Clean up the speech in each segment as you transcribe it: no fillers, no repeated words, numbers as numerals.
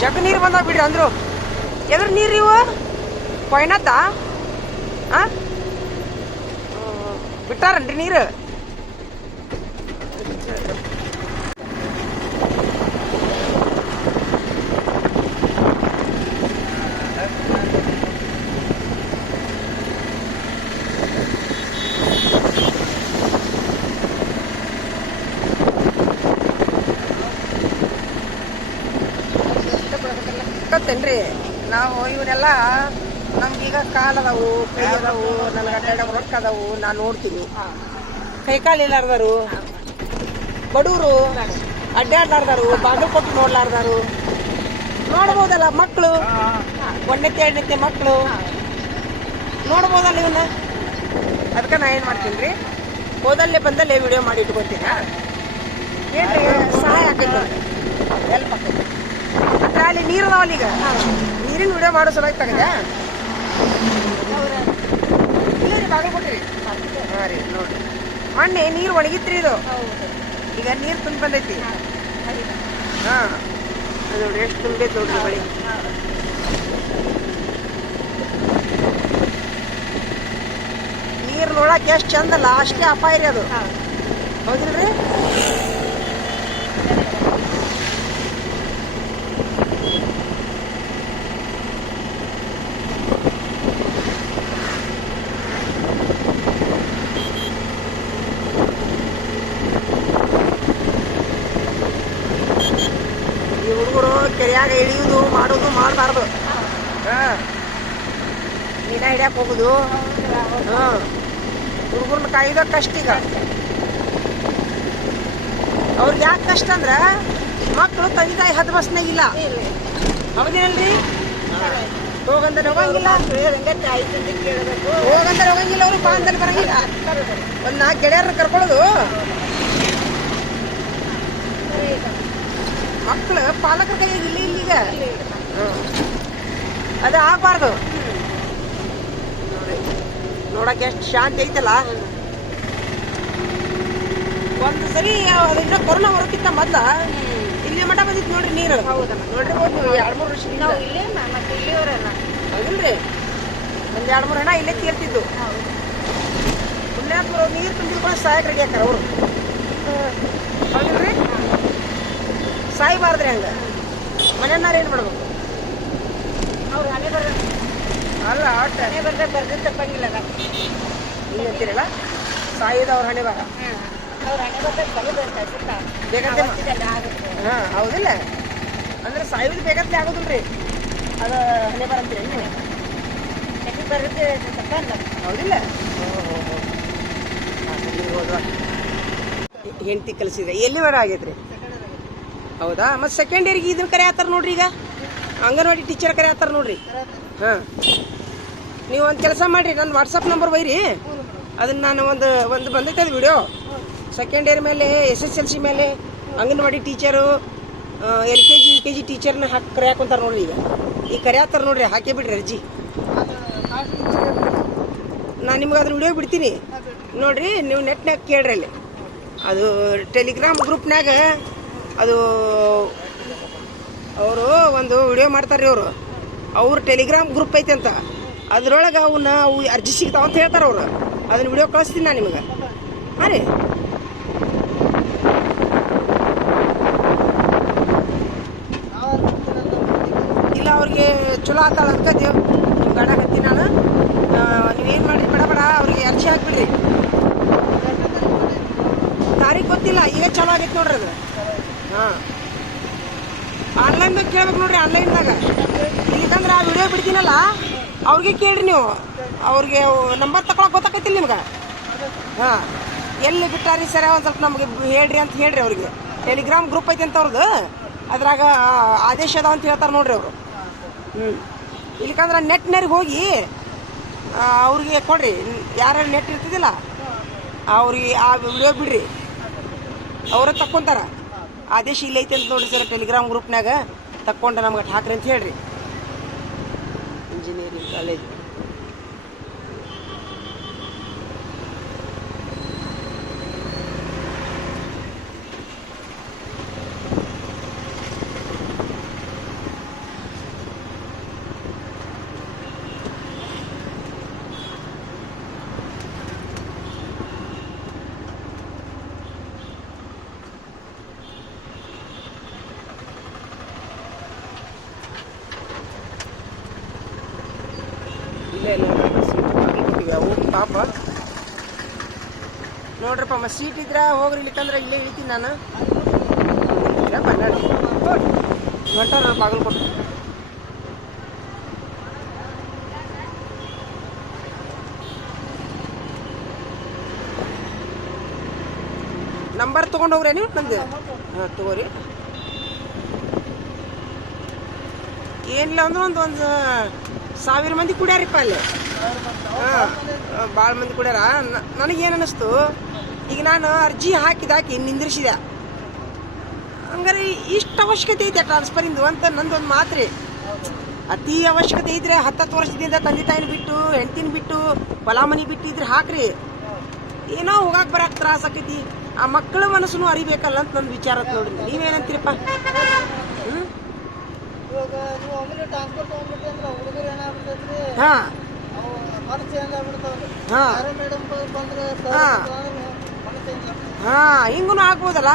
ಜಗ್ ನೀರು ಬಂದಾಗ ಬಿಡ್ರಿ ಅಂದ್ರು. ಎದ್ರ ನೀರು ಇವು ಕೊಯ್ನತ್ತ ಬಿಟ್ಟಾರನ್ರಿ ನೀರು. ಗೊತ್ತೇನ್ರಿ ನಾವು ಇವನ್ನೆಲ್ಲ ನಮ್ಗೀಗ ಕಾಲು ಅದಾವು, ಕೈ ಅದಾವು, ನನಗೆ ಅಡ್ಡಾಡೋ ರೊಕ್ಕ ಅದಾವು, ನಾನು ನೋಡ್ತೀನಿ. ಕೈ ಕಾಲು ಇಲ್ಲಾರ್ದಾರು, ಬಡವರು, ಅಡ್ಡಾಡ್ಲಾರ್ದಾರು, ಬಾಗಿಲು ಕೊಟ್ಟು ನೋಡ್ಲಾರ್ದಾರು ನೋಡ್ಬೋದಲ್ಲ. ಮಕ್ಕಳು 1ನೇ 2ನೇ ಮಕ್ಕಳು ನೋಡ್ಬೋದಲ್ಲ ಇವನ್ನ. ಅದಕ್ಕೆ ನಾ ಏನು ಮಾಡ್ತೀನಿ ರೀ, ಹೋದಲ್ಲೇ ಬಂದಲ್ಲೇ ವಿಡಿಯೋ ಮಾಡಿ ಇಟ್ಕೊತೀನಿ. ಏನ್ರಿ ಸಹಾಯ ಆಕೈತೆ, ಹೆಲ್ಪ್ ಆಕೈತೆ. ಮತ್ತೆ ಅಲ್ಲಿ ನೀರು ಅದಾವಲ್ಲ, ಈಗ ನೀರಿನ ವಿಡಿಯೋ ಮಾಡೋ ಸಲುವಾಗಿ ತಗದೆ ಇಲ್ಲ ರೀ ಬಾಗಿಲು ಕೊಟ್ಟಿರಿ. ಹಾಂ ರೀ ನೋಡಿರಿ, ಮೊನ್ನೆ ನೀರು ಒಣಗಿತ್ರಿ ಇದು, ಈಗ ನೀರು ತುಂಬ ಬಂದೈತಿ. ಹಾಂ ನೋಡ್ರಿ ಎಷ್ಟು ತುಂಬೈತಿ ನೋಡ್ರಿ ಬಳಿ. ನೀರು ನೋಡಕ್ಕೆ ಎಷ್ಟು ಚಂದಲ್ಲ, ಅಷ್ಟೇ ಅಪಾಯ ರೀ ಅದು. ಹೌದಿಲ್ರಿ? ಈ ಹುಡುಗರು ಕೆರೆಯಾಗ ಇಳಿಯುವುದು ಮಾಡೋದು ಮಾಡಬಾರ್ದು. ಮೀನ ಹಿಡಿಯಕ್ಕೆ ಹೋಗುದು. ಹುಡುಗರನ್ನ ಕಾಯ್ದ ಕಷ್ಟ. ಈಗ ಅವ್ರಿಗೆ ಯಾಕೆ ಕಷ್ಟ ಅಂದ್ರೆ ಮಕ್ಕಳು ತಂದೆ ತಾಯಿ ಹದ್ ಬಸ್ನಾಗ ಇಲ್ಲ. ಹೌದೇನಲ್ರಿ? ಹೋಗಂದ್ರೆ ಹೋಗಂಗಿಲ್ಲ, ಹೋಗಂದ್ರೆ ಹೋಗಂಗಿಲ್ಲ, ಅವ್ರು ಬಾ ಅಂತಲ್ಲಿ ಬರಂಗಿಲ್ಲ. ಒಂದು 4 ಗೆಳೆಯರನ್ನ ಕರ್ಕೊಳ್ಳೋದು. ಮಕ್ಕಳು ಪಾಲಕರ ಕೈಯಾಗ ಇಲ್ಲಿ ಇಲ್ಲಿಗ ಅದು ಆಗ್ಬಾರ್ದು. ನೋಡಕ್ಕೆ ಎಷ್ಟು ಶಾಂತಿ ಐತಲ್ಲ. ಒಂದು ಸರಿ ಅದನ್ನ ಕೊರೋನಾ ಬರೋಕ್ಕಿಂತ ಮೊದ್ಲ ಇಲ್ಲೇ ಮಠ ಬಂದಿತ್ತು ನೋಡ್ರಿ ನೀರು. ನೋಡ್ರಿ 2-3 ವರ್ಷ ಹೌದಿಲ್ರಿ? ಒಂದು 2-3 ಹಣ ಇಲ್ಲೇ ತೀರ್ತಿದ್ದು. ಪುಣ್ಯಾತ್ಮರು ನೀರು ತುಂಬಿದ್ಕೊಂಡು ಸಾಯಕ್ಕೆ ರೆಡಿ ಹಾಕಾರ ಅವರು. ಹೌದಿಲ್ರಿ? ಸಾಯ್ಬಾರ್ದ್ರಿ ಹಂಗ. ಮನೆಯನ್ನಾರು ಏನು ಮಾಡ್ಬೇಕು? ಅವ್ರು ಹಣೆ ಬರ ಅಲ್ಲ, ಒಟ್ಟು ಹಣೆ ಬರ್ದೆ ಬರ್ದು ತಪ್ಪಂಗಿಲ್ಲ. ಹಿಂಗೆ ಅಂತೀರಲ್ಲ, ಸಾಯೋದು ಅವ್ರ ಹಣೆ ಬರ. ಬೇಗತ್ತೆ. ಹಾಂ ಹೌದಿಲ್ಲ? ಅಂದ್ರೆ ಸಾಯೋದು ಬೇಗತ್ತೆ ಆಗೋದಿಲ್ರಿ, ಅದು ಹಣೆ ಬರ ಅಂತೀರಿ ನೀವು. ಹೌದಿಲ್ಲ? ಹೆಂಡತಿ ಕಲಿಸಿದ್ರೆ ಎಲ್ಲಿವರ ಆಗೈತ್ರಿ? ಹೌದಾ? ಮತ್ತು ಸೆಕೆಂಡ್ ಇಯರ್ಗೆ ಇದನ್ನ ಕರೆ ಆತಾರ ನೋಡ್ರಿ. ಈಗ ಅಂಗನವಾಡಿ ಟೀಚರ್ ಕರೆ ಆತಾರ ನೋಡ್ರಿ. ಹಾಂ, ನೀವು ಒಂದು ಕೆಲಸ ಮಾಡಿರಿ, ನನ್ನ ವಾಟ್ಸಪ್ ನಂಬರ್ ಒಯ್ರಿ. ಅದನ್ನು ನಾನು ಒಂದು ಬಂದೈತೆ ಅದು ವಿಡಿಯೋ. ಸೆಕೆಂಡ್ ಇಯರ್ ಮೇಲೆ, SSLC ಮೇಲೆ ಅಂಗನವಾಡಿ ಟೀಚರು, LKG UKG ಟೀಚರ್ನ ಹಾಕಿ ಕರೆ ಹಾಕೊಂತಾರೆ ನೋಡ್ರಿ. ಈಗ ಕರೆ ಆತಾರ ನೋಡ್ರಿ, ಹಾಕೇ ಬಿಡ್ರಿ ಅರ್ಜಿ. ನಾನು ನಿಮ್ಗೆ ಅದ್ರ ವಿಡಿಯೋ ಬಿಡ್ತೀನಿ ನೋಡ್ರಿ. ನೀವು ನೆಟ್ನಾಗ ಕೇಳ್ರಿ. ಅಲ್ಲಿ ಅದು ಟೆಲಿಗ್ರಾಮ್ ಗ್ರೂಪ್ನಾಗ ಅದು ಅವರು ಒಂದು ವಿಡಿಯೋ ಮಾಡ್ತಾರೆ. ಅವ್ರ ಟೆಲಿಗ್ರಾಮ್ ಗ್ರೂಪ್ ಐತೆ ಅಂತ, ಅದ್ರೊಳಗೆ ಅವು ಅರ್ಜಿ ಸಿಗ್ತಾವ ಅಂತ ಹೇಳ್ತಾರೆ ಅವರು. ಅದನ್ನ ವಿಡಿಯೋ ಕಳಿಸ್ತೀನಿ ನಾನು ನಿಮಗೆ. ಹಾಂ ರೀ, ಇಲ್ಲ ಅವ್ರಿಗೆ ಚಲೋ ಆಗ್ತಾಳ ಅಂತ ನಿಮ್ಮ ಗಾಡ್ಯಾಗ ಹತ್ತೀನಿ ನಾನು. ನೀವೇನು ಮಾಡಿರಿ, ಬಡ ಅವ್ರಿಗೆ ಅರ್ಜಿ ಹಾಕ್ಬಿಡ್ರಿ. ತಾರೀಖು ಗೊತ್ತಿಲ್ಲ, ಈಗ ಚಲೋ ಆಗೈತೆ ನೋಡ್ರಿ ಅದು. ಹಾಂ, ಆನ್ಲೈನ್ದಾಗ ಕೇಳ್ಬೇಕು ನೋಡ್ರಿ. ಆನ್ಲೈನ್ದಾಗ ಇಲ್ಲಿಕಂದ್ರೆ ಆ ವಿಡಿಯೋ ಬಿಡ್ತೀನಲ್ಲ, ಅವ್ರಿಗೆ ಕೇಳ್ರಿ ನೀವು. ಅವ್ರಿಗೆ ನಂಬರ್ ತಗೊಳಕ್ ಗೊತ್ತಾಕೈತಿಲ್ಲ ನಿಮ್ಗೆ. ಹಾಂ, ಎಲ್ಲಿ ಬಿಟ್ಟಾರಿ ಸರ ಒಂದು ಸ್ವಲ್ಪ ನಮಗೆ ಹೇಳ್ರಿ ಅಂತ ಹೇಳ್ರಿ ಅವ್ರಿಗೆ. ಟೆಲಿಗ್ರಾಮ್ ಗ್ರೂಪ್ ಐತೆ ಅಂತ ಅವ್ರದ್ದು, ಅದ್ರಾಗ ಆದೇಶ ಅದಾವ ಅಂತ ಹೇಳ್ತಾರೆ ನೋಡ್ರಿ ಅವರು. ಇಲ್ಲಿಕಂದ್ರೆ ನೆಟ್ನರಿಗೆ ಹೋಗಿ ಅವ್ರಿಗೆ ಕೊಡ್ರಿ. ಯಾರ್ಯಾರು ನೆಟ್ ಇರ್ತಿದ್ದಿಲ್ಲ ಅವ್ರಿಗೆ ಆ ವಿಡಿಯೋ ಬಿಡ್ರಿ, ಅವರೇ ತಕ್ಕೊಂತಾರ. ಆದೇಶ ಇಲ್ಲ ಐತೆ ಅಂತ ನೋಡ್ರಿ ಸರ್, ಟೆಲಿಗ್ರಾಮ್ ಗ್ರೂಪ್ನಾಗ ತಕ್ಕೊಂಡು ನಮ್ಗೆ ಹಾಕ್ರಿ ಅಂತ ಹೇಳ್ರಿ. ಇಂಜಿನಿಯರಿಂಗ್ ಕಾಲೇಜ್ ಪಾಪ ನೋಡ್ರಪ್ಪ. ಮತ್ತೆ ಸೀಟ್ ಇದ್ರೆ ಹೋಗ್ರಿ, ಇಲ್ಲಿಕಂದ್ರೆ ಇಲ್ಲೇ ಇಳಿತೀನಿ ನಾನು. ಹೊಂಟಾರ ಬಾಗಲಕೋಟೆ. ನಂಬರ್ ತೊಗೊಂಡು ಹೋಗ್ರಿ ನೀವು ನಂದು. ಹಾಂ ತಗೋರಿ. ಏನಿಲ್ಲ ಅಂದ್ರೆ ಒಂದು 1000 ಮಂದಿ ಕುಡ್ಯಾರಿಪ್ಪ ಅಲ್ಲಿ. ಹಾಂ ಭಾಳ ಮಂದಿ ಕುಡ್ಯಾರ. ನನಗೇನು ಅನ್ನಿಸ್ತು, ಈಗ ನಾನು ಅರ್ಜಿ ಹಾಕಿ ನಿಂದ್ರಿಸಿದೆ. ಹಂಗಾರೆ ಇಷ್ಟು ಅವಶ್ಯಕತೆ ಐತೆ ಟ್ರಾನ್ಸ್ಫರಿಂದು ಅಂತ ನಂದೊಂದು ಮಾತು ರೀ. ಅತಿ ಅವಶ್ಯಕತೆ ಇದ್ರೆ 10 ವರ್ಷದಿಂದ ತಂದೆ ತಾಯಿನ ಬಿಟ್ಟು ಹೆಂಡ್ತಿನ ಬಿಟ್ಟು ಹೊಲ ಮನೆ ಬಿಟ್ಟು ಇದ್ರೆ ಹಾಕ್ರಿ. ಏನೋ ಹೋಗಾಕ್ ಬರಕ್ಕೆ ತ್ರಾಸ ಆಕೈತಿ. ಆ ಮಕ್ಕಳ ಮನಸ್ಸನ್ನು ಅರಿಬೇಕಲ್ಲ ಅಂತ ನನ್ನ ವಿಚಾರ ನೋಡ್ರಿ. ನೀವೇನಂತೀರಪ್ಪ? ಹಾಂ ಹಾಂ ಹಿಂಗೂ ಆಗ್ಬೋದಲ್ಲ.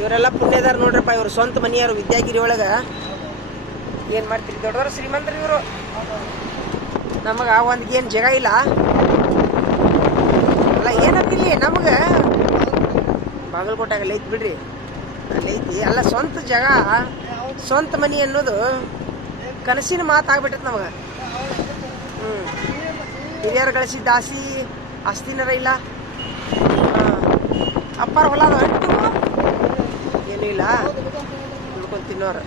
ಇವರೆಲ್ಲ ಪುಣ್ಯದಾರ ನೋಡ್ರಪ್ಪ. ಇವ್ರು ಸ್ವಂತ ಮನೆಯವರು ವಿದ್ಯಾಗಿರಿ ಒಳಗೆ. ಏನು ಮಾಡ್ತೀರಿ, ದೊಡ್ಡವರು ಶ್ರೀಮಂತರು ಇವರು. ನಮಗೆ ಆ ಒಂದು ಏನು ಜಾಗ ಇಲ್ಲ ಅಲ್ಲ. ಏನಂತಿಲ್ಲ ನಮಗೆ ಬಾಗಲಕೋಟೆಗೆ ಐತಿ ಬಿಡ್ರಿ, ಅಲ್ಲಿ ಐತಿ ಅಲ್ಲ. ಸ್ವಂತ ಜಾಗ ಸ್ವಂತ ಮನೆ ಅನ್ನೋದು ಕನಸಿನ ಮಾತು ಆಗ್ಬಿಟ್ಟೈತೆ ನಮಗೆ. ಹಿರಿಯರು ಗಳಿಸಿದ ಆಸ್ತಿನರ ಇಲ್ಲ. ಅಪ್ಪಾರ ಹೊಲ ಅದಾವ ಏನೂ ಇಲ್ಲ, ದುಡ್ಕೊಂಡು ತಿನ್ನೋರು.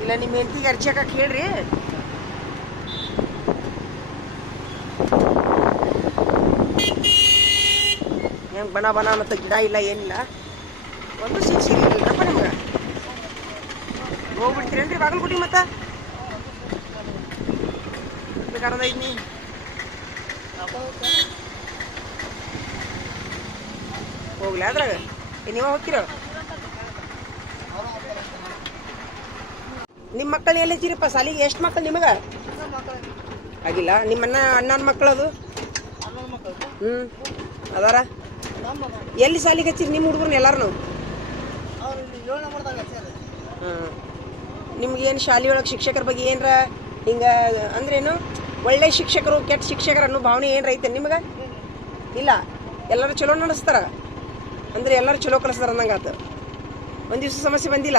ಇಲ್ಲ ನಿಮ್ಮ ಹೆಂಡತಿಗೆ ಅರ್ಜಿ ಹಾಕಕ್ಕೆ ಹೇಳ್ರಿ. ಹೆಂಗೆ ಬಣ ಮತ್ತು ಗಿಡ ಇಲ್ಲ, ಏನಿಲ್ಲ. ಒಂದು ಸಿಗ್ಲಿಲ್ಲಪ್ಪ ನಿಮ್ಗೆ. ಹೋಗ್ಬಿಡ್ತೀರೇನ್ರಿ ಬಾಗಲಕೋಟೆ? ಮತ್ತೆ ಬೇಕಾಡೋದೈತಿ. ಹೋಗ್ಲಿ ಅದ್ರಾಗ ನೀವ ಹೋಗ್ತಿರೋ? ನಿಮ್ಮ ಮಕ್ಕಳು ಎಲ್ಲಿ ಹಚ್ಚಿರಪ್ಪ ಸಾಲಿಗೆ? ಎಷ್ಟು ಮಕ್ಕಳು ನಿಮಗೆ? ಆಗಿಲ್ಲ. ನಿಮ್ಮ ಅಣ್ಣನ ಮಕ್ಕಳು ಅದು ಅದಾರ? ಎಲ್ಲಿ ಸಾಲಿಗೆ ಹಚ್ಚಿರಿ ನಿಮ್ಮ ಹುಡುಗರನ್ನ ಎಲ್ಲಾರು? ಹಾಂ. ನಿಮ್ಗೇನು ಶಾಲೆಯೊಳಗೆ ಶಿಕ್ಷಕರ ಬಗ್ಗೆ ಏನರ ಹಿಂಗೆ ಅಂದ್ರೇನು, ಒಳ್ಳೆ ಶಿಕ್ಷಕರು ಕೆಟ್ಟ ಶಿಕ್ಷಕರು ಅನ್ನೋ ಭಾವನೆ ಏನರ ಐತೆ ನಿಮಗೆ? ಇಲ್ಲ, ಎಲ್ಲರೂ ಚಲೋ ನಡೆಸ್ತಾರ ಅಂದ್ರೆ ಎಲ್ಲರೂ ಚಲೋ ಕಲಿಸ್ತಾರ ಅಂದಂಗೆ ಆತು. ಒಂದು ದಿವಸ ಸಮಸ್ಯೆ ಬಂದಿಲ್ಲ.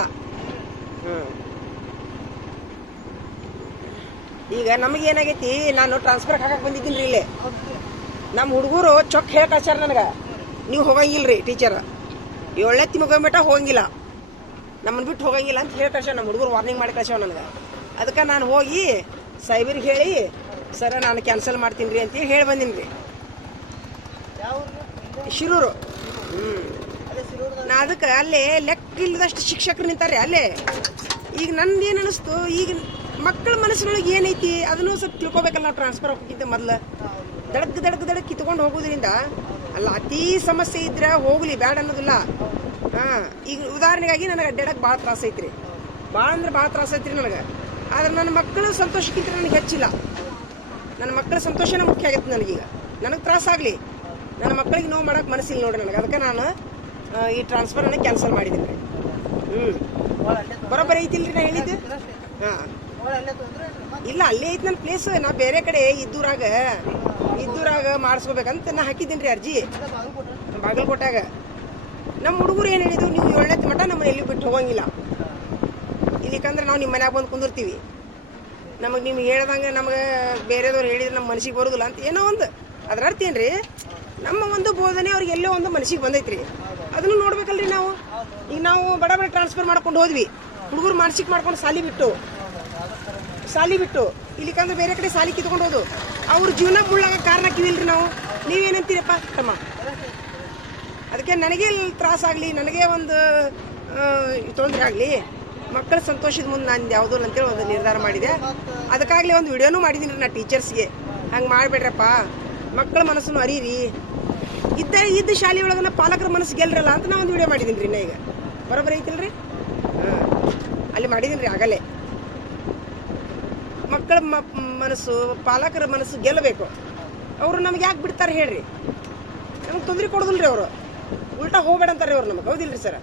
ಈಗ ನಮಗೇನಾಗೈತಿ, ನಾನು ಟ್ರಾನ್ಸ್ಫರ್ ಹಾಕಕ್ಕೆ ಬಂದಿದ್ದೀನಿ ರೀ ಇಲ್ಲೇ. ನಮ್ಮ ಹುಡುಗರು ಚೊಕ್ ಹೇಳಿ ಕಳ್ಸ್ಯಾರ ನನಗೆ, ನೀವು ಹೋಗಂಗಿಲ್ಲ ರೀ ಟೀಚರ್, 7ನೇ ತಿಂಗಳ ಹೋಗಂಗಿಲ್ಲ, ನಮ್ಮನ್ನು ಬಿಟ್ಟು ಹೋಗಂಗಿಲ್ಲ ಅಂತ ಹೇಳಿ ಕಳ್ಸ್ಯಾವ. ನಮ್ಮ ಹುಡುಗರು ವಾರ್ನಿಂಗ್ ಮಾಡಿ ಕಳ್ಸ್ಯಾವ ನನಗೆ. ಅದಕ್ಕೆ ನಾನು ಹೋಗಿ ಸಾಹೇಬರಿಗೆ ಹೇಳಿ, ಸರ ನಾನು ಕ್ಯಾನ್ಸಲ್ ಮಾಡ್ತೀನಿ ರೀ ಅಂತೇಳಿ ಹೇಳಿ ಬಂದೀನಿ ರೀ. ಶಿರೂರು. ನಾ ಅದಕ್ಕೆ ಅಲ್ಲೇ ಲೆಕ್ಕ ಇಲ್ಲದಷ್ಟು ಶಿಕ್ಷಕರು ನಿಂತಾರೆ ಅಲ್ಲೇ. ಈಗ ನಂದು ಏನು ಅನ್ನಿಸ್ತು, ಈಗ ಮಕ್ಕಳ ಮನಸ್ಸಿನೊಳಗೆ ಏನೈತಿ ಅದನ್ನು ಸ್ವಲ್ಪ ತಿಳ್ಕೊಬೇಕಲ್ಲ. ನಾವು ಟ್ರಾನ್ಸ್ಫರ್ ಹೋಗೋಕ್ಕಿಂತ ಮೊದಲು ದಡಕ್ ಕಿತ್ಕೊಂಡು ಹೋಗೋದ್ರಿಂದ ಅಲ್ಲ, ಅತೀ ಸಮಸ್ಯೆ ಇದ್ರೆ ಹೋಗ್ಲಿ, ಬ್ಯಾಡ ಅನ್ನೋದಿಲ್ಲ. ಹಾಂ, ಈಗ ಉದಾಹರಣೆಗಾಗಿ ನನಗೆ ಅಡ್ಡಾಡಕ್ಕೆ ಭಾಳ ತ್ರಾಸ ಐತ್ರಿ, ಭಾಳ ಅಂದ್ರೆ ಭಾಳ ತ್ರಾಸ ಐತ್ರಿ ನನಗೆ. ಆದ್ರೆ ನನ್ನ ಮಕ್ಕಳ ಸಂತೋಷಕ್ಕಿಂತ ನನಗೆ ಹೆಚ್ಚಿಲ್ಲ. ನನ್ನ ಮಕ್ಕಳ ಸಂತೋಷನೇ ಮುಖ್ಯ ಆಗೈತೆ ನನಗೀಗ. ನನಗೆ ತ್ರಾಸಾಗಲಿ, ನನ್ನ ಮಕ್ಕಳಿಗೆ ನೋವು ಮಾಡೋಕೆ ಮನಸ್ಸಿಲ್ಲ ನೋಡ್ರಿ ನನಗೆ. ಅದಕ್ಕೆ ನಾನು ಈ ಟ್ರಾನ್ಸ್ಫರನ್ನು ಕ್ಯಾನ್ಸಲ್ ಮಾಡಿದ್ದೀನಿ ರೀ. ಬರೋಬ್ಬರಿ ಐತಿಲ್ರಿ ನಾ ಹೇಳಿದ್ದು? ಹಾಂ, ಇಲ್ಲ ಅಲ್ಲೇ ಐತಿ ನನ್ನ ಪ್ಲೇಸ್. ನಾ ಬೇರೆ ಕಡೆ ಇದ್ದೂರಾಗ ಮಾಡಿಸ್ಕೋಬೇಕಂತ ನಾ ಹಾಕಿದ್ದೀನಿ ರೀ ಅರ್ಜಿ ಬಾಗಲಕೋಟ್ಯಾಗ. ನಮ್ಮ ಹುಡುಗರು ಏನು ಹೇಳಿದ್ರು, ನೀವು 7ನೇ ಮಟ್ಟ ನಮ್ಮನ್ನ ಎಲ್ಲಿ ಬಿಟ್ಟು ಹೋಗಂಗಿಲ್ಲ, ಇಲ್ಲಿಕಂದ್ರೆ ನಾವು ನಿಮ್ಮ ಮನ್ಯಾಗ ಬಂದು ಕುಂದಿರ್ತೀವಿ, ನಮಗೆ ನಿಮ್ಗೆ ಹೇಳ್ದಂಗೆ ನಮಗೆ ಬೇರೆದವ್ರು ಹೇಳಿದ್ರೆ ನಮ್ಮ ಮನಸ್ಸಿಗೆ ಬರೋದಿಲ್ಲ ಅಂತ ಏನೋ ಒಂದು. ಅದ್ರ ಅರ್ಥ ಏನು ರೀ, ನಮ್ಮ ಒಂದು ಬೋಧನೆ ಅವ್ರಿಗೆ ಎಲ್ಲೋ ಒಂದು ಮನಸ್ಸಿಗೆ ಬಂದೈತ್ರಿ, ಅದನ್ನು ನೋಡ್ಬೇಕಲ್ರಿ ನಾವು. ಈಗ ನಾವು ಬಡ ಟ್ರಾನ್ಸ್ಫರ್ ಮಾಡ್ಕೊಂಡು ಹೋದ್ವಿ, ಹುಡುಗರು ಮಾನಸಿಕ ಮಾಡ್ಕೊಂಡು ಸಾಲಿ ಬಿಟ್ಟು ಇಲ್ಲಿಕಂದ್ರೆ ಬೇರೆ ಕಡೆ ಸಾಲಿ ಕಿತ್ಕೊಂಡು ಹೋದು ಅವ್ರ ಜೀವನ ಮುಳ್ಳಾಗ ಕಾರಣ ಕಿವಿಲ್ರಿ ನಾವು. ನೀವೇನಂತೀರಪ್ಪ ತಮ್ಮ? ಅದಕ್ಕೆ ನನಗೆ ತ್ರಾಸಾಗಲಿ, ನನಗೆ ಒಂದು ತೊಂದರೆ ಆಗಲಿ, ಮಕ್ಕಳ ಸಂತೋಷದ ಮುಂದೆ ನಾನು ಯಾವುದೋ ಅಂತೇಳಿ ಒಂದು ನಿರ್ಧಾರ ಮಾಡಿದೆ. ಅದಕ್ಕಾಗಲಿ ಒಂದು ವಿಡಿಯೋನೂ ಮಾಡಿದ್ದೀನಿ ರೀ ನಾ ಟೀಚರ್ಸ್ಗೆ. ಹಂಗೆ ಮಾಡಿಬಿಡ್ರಪ್ಪ, ಮಕ್ಕಳ ಮನಸ್ಸನ್ನು ಅರೀರಿ, ಇದ್ದ ಶಾಲೆ ಒಳಗನ ಪಾಲಕರ ಮನಸ್ಸು ಗೆಲ್ರಲ್ಲ ಅಂತ ನಾ ಒಂದು ವಿಡಿಯೋ ಮಾಡಿದ್ದೀನಿ ರೀ. ನಾ ಈಗ ಬರೋಬ್ಬರಿ ಐತಿಲ್ರಿ? ಹಾಂ, ಅಲ್ಲಿ ಮಾಡಿದ್ದೀನಿ ರೀ. ಆಗಲೇ ಮಕ್ಕಳ ಮನಸ್ಸು, ಪಾಲಕರ ಮನಸ್ಸು ಗೆಲ್ಲಬೇಕು. ಅವರು ನಮ್ಗೆ ಯಾಕೆ ಬಿಡ್ತಾರೆ ಹೇಳ್ರಿ? ನಮಗೆ ತೊಂದರೆ ಕೊಡೋದಿಲ್ಲ ರೀ ಅವರು, ಉಲ್ಟಾ ಹೋಗ್ಬೇಡ ಅಂತಾರೆ ಅವ್ರು ನಮಗೆ. ಹೌದಿಲ್ರಿ ಸರ್?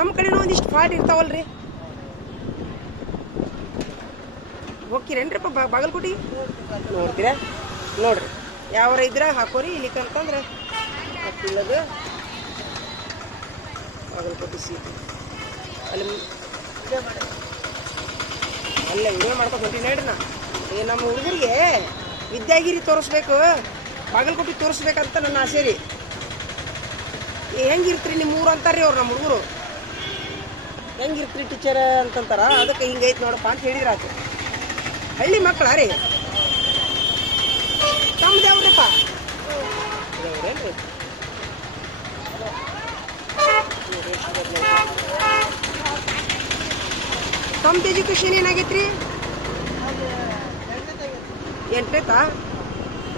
ನಮ್ಮ ಕಡೆನೂ ಒಂದಿಷ್ಟು ಫಾಲ್ಟ್ ಇರ್ತಾವಲ್ರಿ. ಹೋಗ್ತೀರೇನ್ರಿಪ್ಪ ಬಾಗಲಕೋಟೆ? ನೋಡ್ತೀರಾ? ನೋಡ್ರಿ ಯಾವ್ರ ಇದ್ರೆ ಹಾಕೋರಿ. ಇಲ್ಲಿಕಂತಂದ್ರೆ ಹಾಕಿಲ್ಲದು ಬಾಗಲಕೋಟೆ ಸೀಟು ಅಲ್ಲಿ ಅಲ್ಲೇ ವಿಡಿಯೋ ಮಾಡ್ಕೊಂಡು ಹೊಂಟೀನಿ ನೋಡ್ರಿ. ನಾ ನಮ್ಮ ಹುಡುಗರಿಗೆ ವಿದ್ಯಾಗಿರಿ ತೋರಿಸ್ಬೇಕು, ಬಾಗಲಕೋಟೆ ತೋರಿಸ್ಬೇಕಂತ ನನ್ನ ಆಸೆ ರೀ. ಹೆಂಗಿರ್ತೀರಿ ನಿಮ್ಮ ಊರು ಅಂತಾರ್ರಿ ಅವ್ರು. ನಮ್ಮ ಹುಡುಗರು ಹೆಂಗಿರ್ತೀರಿ ಟೀಚರ್ ಅಂತಂತಾರ. ಅದಕ್ಕೆ ಹಿಂಗೈತೆ ನೋಡಪ್ಪ ಅಂತ ಹೇಳಿದ್ರೆ ಆಯ್ತು. ಹಳ್ಳಿ ಮಕ್ಕಳ ರೀ. ತಮ್ಮದು ಯಾವ್ದಪ್ಪ? ಏನ್ರಿ ತಮ್ಮದು ಎಜುಕೇಶನ್ ಏನಾಗೈತ್ರಿ? 8ನೇತಾ?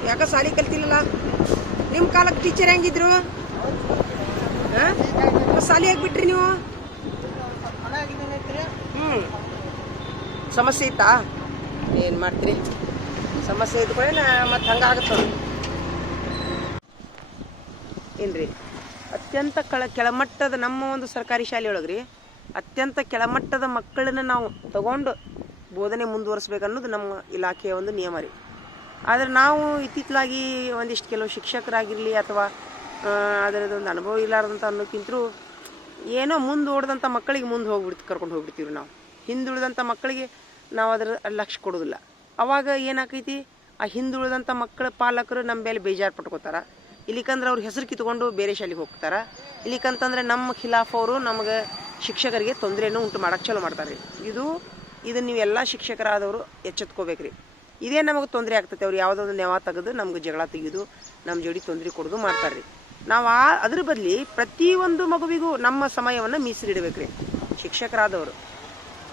ಯಾಕೆ ಸಾಲಿ ಕಲ್ತಿಲ್ಲಲ್ಲ? ನಿಮ್ಮ ಕಾಲಕ್ಕೆ ಟೀಚರ್ ಹೆಂಗಿದ್ರು? ಸಾಲಿ ಆಗಿಬಿಟ್ರಿ ನೀವು? ಸಮಸ್ಯೆ ಇತ್ತಾ? ಏನು ಮಾಡ್ತೀರಿ? ಸಮಸ್ಯೆ ಇದ್ಕೊಳ್ಳಿ ಮತ್ತು ಹಂಗಾಗತ್ತ ಏನ್ರಿ. ಅತ್ಯಂತ ಕೆಳಮಟ್ಟದ ನಮ್ಮ ಒಂದು ಸರ್ಕಾರಿ ಶಾಲೆಯೊಳಗೆ ರೀ ಅತ್ಯಂತ ಕೆಳಮಟ್ಟದ ಮಕ್ಕಳನ್ನ ನಾವು ತಗೊಂಡು ಬೋಧನೆ ಮುಂದುವರಿಸ್ಬೇಕನ್ನೋದು ನಮ್ಮ ಇಲಾಖೆಯ ಒಂದು ನಿಯಮ ರೀ. ಆದರೆ ನಾವು ಇತ್ತಿತ್ತಲಾಗಿ ಒಂದಿಷ್ಟು ಕೆಲವು ಶಿಕ್ಷಕರಾಗಿರಲಿ ಅಥವಾ ಅದರದೊಂದು ಅನುಭವ ಇಲ್ಲಾರ್ದಂತ ಅನ್ನೋಕ್ಕಿಂತರೂ ಏನೋ ಮುಂದೆ ಓಡಿದಂಥ ಮಕ್ಕಳಿಗೆ ಮುಂದೆ ಕರ್ಕೊಂಡು ಹೋಗ್ಬಿಡ್ತೀವಿ ನಾವು. ಹಿಂದುಳಿದಂಥ ಮಕ್ಕಳಿಗೆ ನಾವು ಅದರ ಲಕ್ಷ್ಯ ಕೊಡೋದಿಲ್ಲ. ಅವಾಗ ಏನಾಕೈತಿ, ಆ ಹಿಂದುಳಿದಂಥ ಮಕ್ಕಳ ಪಾಲಕರು ನಮ್ಮ ಮೇಲೆ ಬೇಜಾರು ಪಟ್ಕೋತಾರ. ಇಲ್ಲಿಕಂದ್ರೆ ಅವ್ರ ಹೆಸರು ಕಿತ್ಕೊಂಡು ಬೇರೆ ಶಾಲೆಗೆ ಹೋಗ್ತಾರೆ. ಇಲ್ಲಿಕಂತಂದ್ರೆ ನಮ್ಮ ಖಿಲಾಫ್ ಅವರು ನಮಗೆ ಶಿಕ್ಷಕರಿಗೆ ತೊಂದರೆಯನ್ನು ಉಂಟು ಮಾಡೋಕ್ಕೆ ಚಲೋ ಮಾಡ್ತಾರೆ. ಇದನ್ನು ನೀವೆಲ್ಲ ಶಿಕ್ಷಕರಾದವರು ಎಚ್ಚೆತ್ಕೋಬೇಕ್ರಿ. ಇದೇ ನಮಗೆ ತೊಂದರೆ ಆಗ್ತೈತೆ. ಅವ್ರು ಯಾವುದೊಂದು ನೆವ ತೆಗೆದು ನಮ್ಗೆ ಜಗಳ ತೆಗೆದು ನಮ್ಮ ಜೋಡಿ ತೊಂದರೆ ಕೊಡೋದು ಮಾಡ್ತಾರೆ ರೀ. ನಾವು ಅದ್ರ ಬದಲಿ ಪ್ರತಿಯೊಂದು ಮಗುವಿಗೂ ನಮ್ಮ ಸಮಯವನ್ನು ಮೀಸಲಿಡಬೇಕ್ರಿ. ಶಿಕ್ಷಕರಾದವರು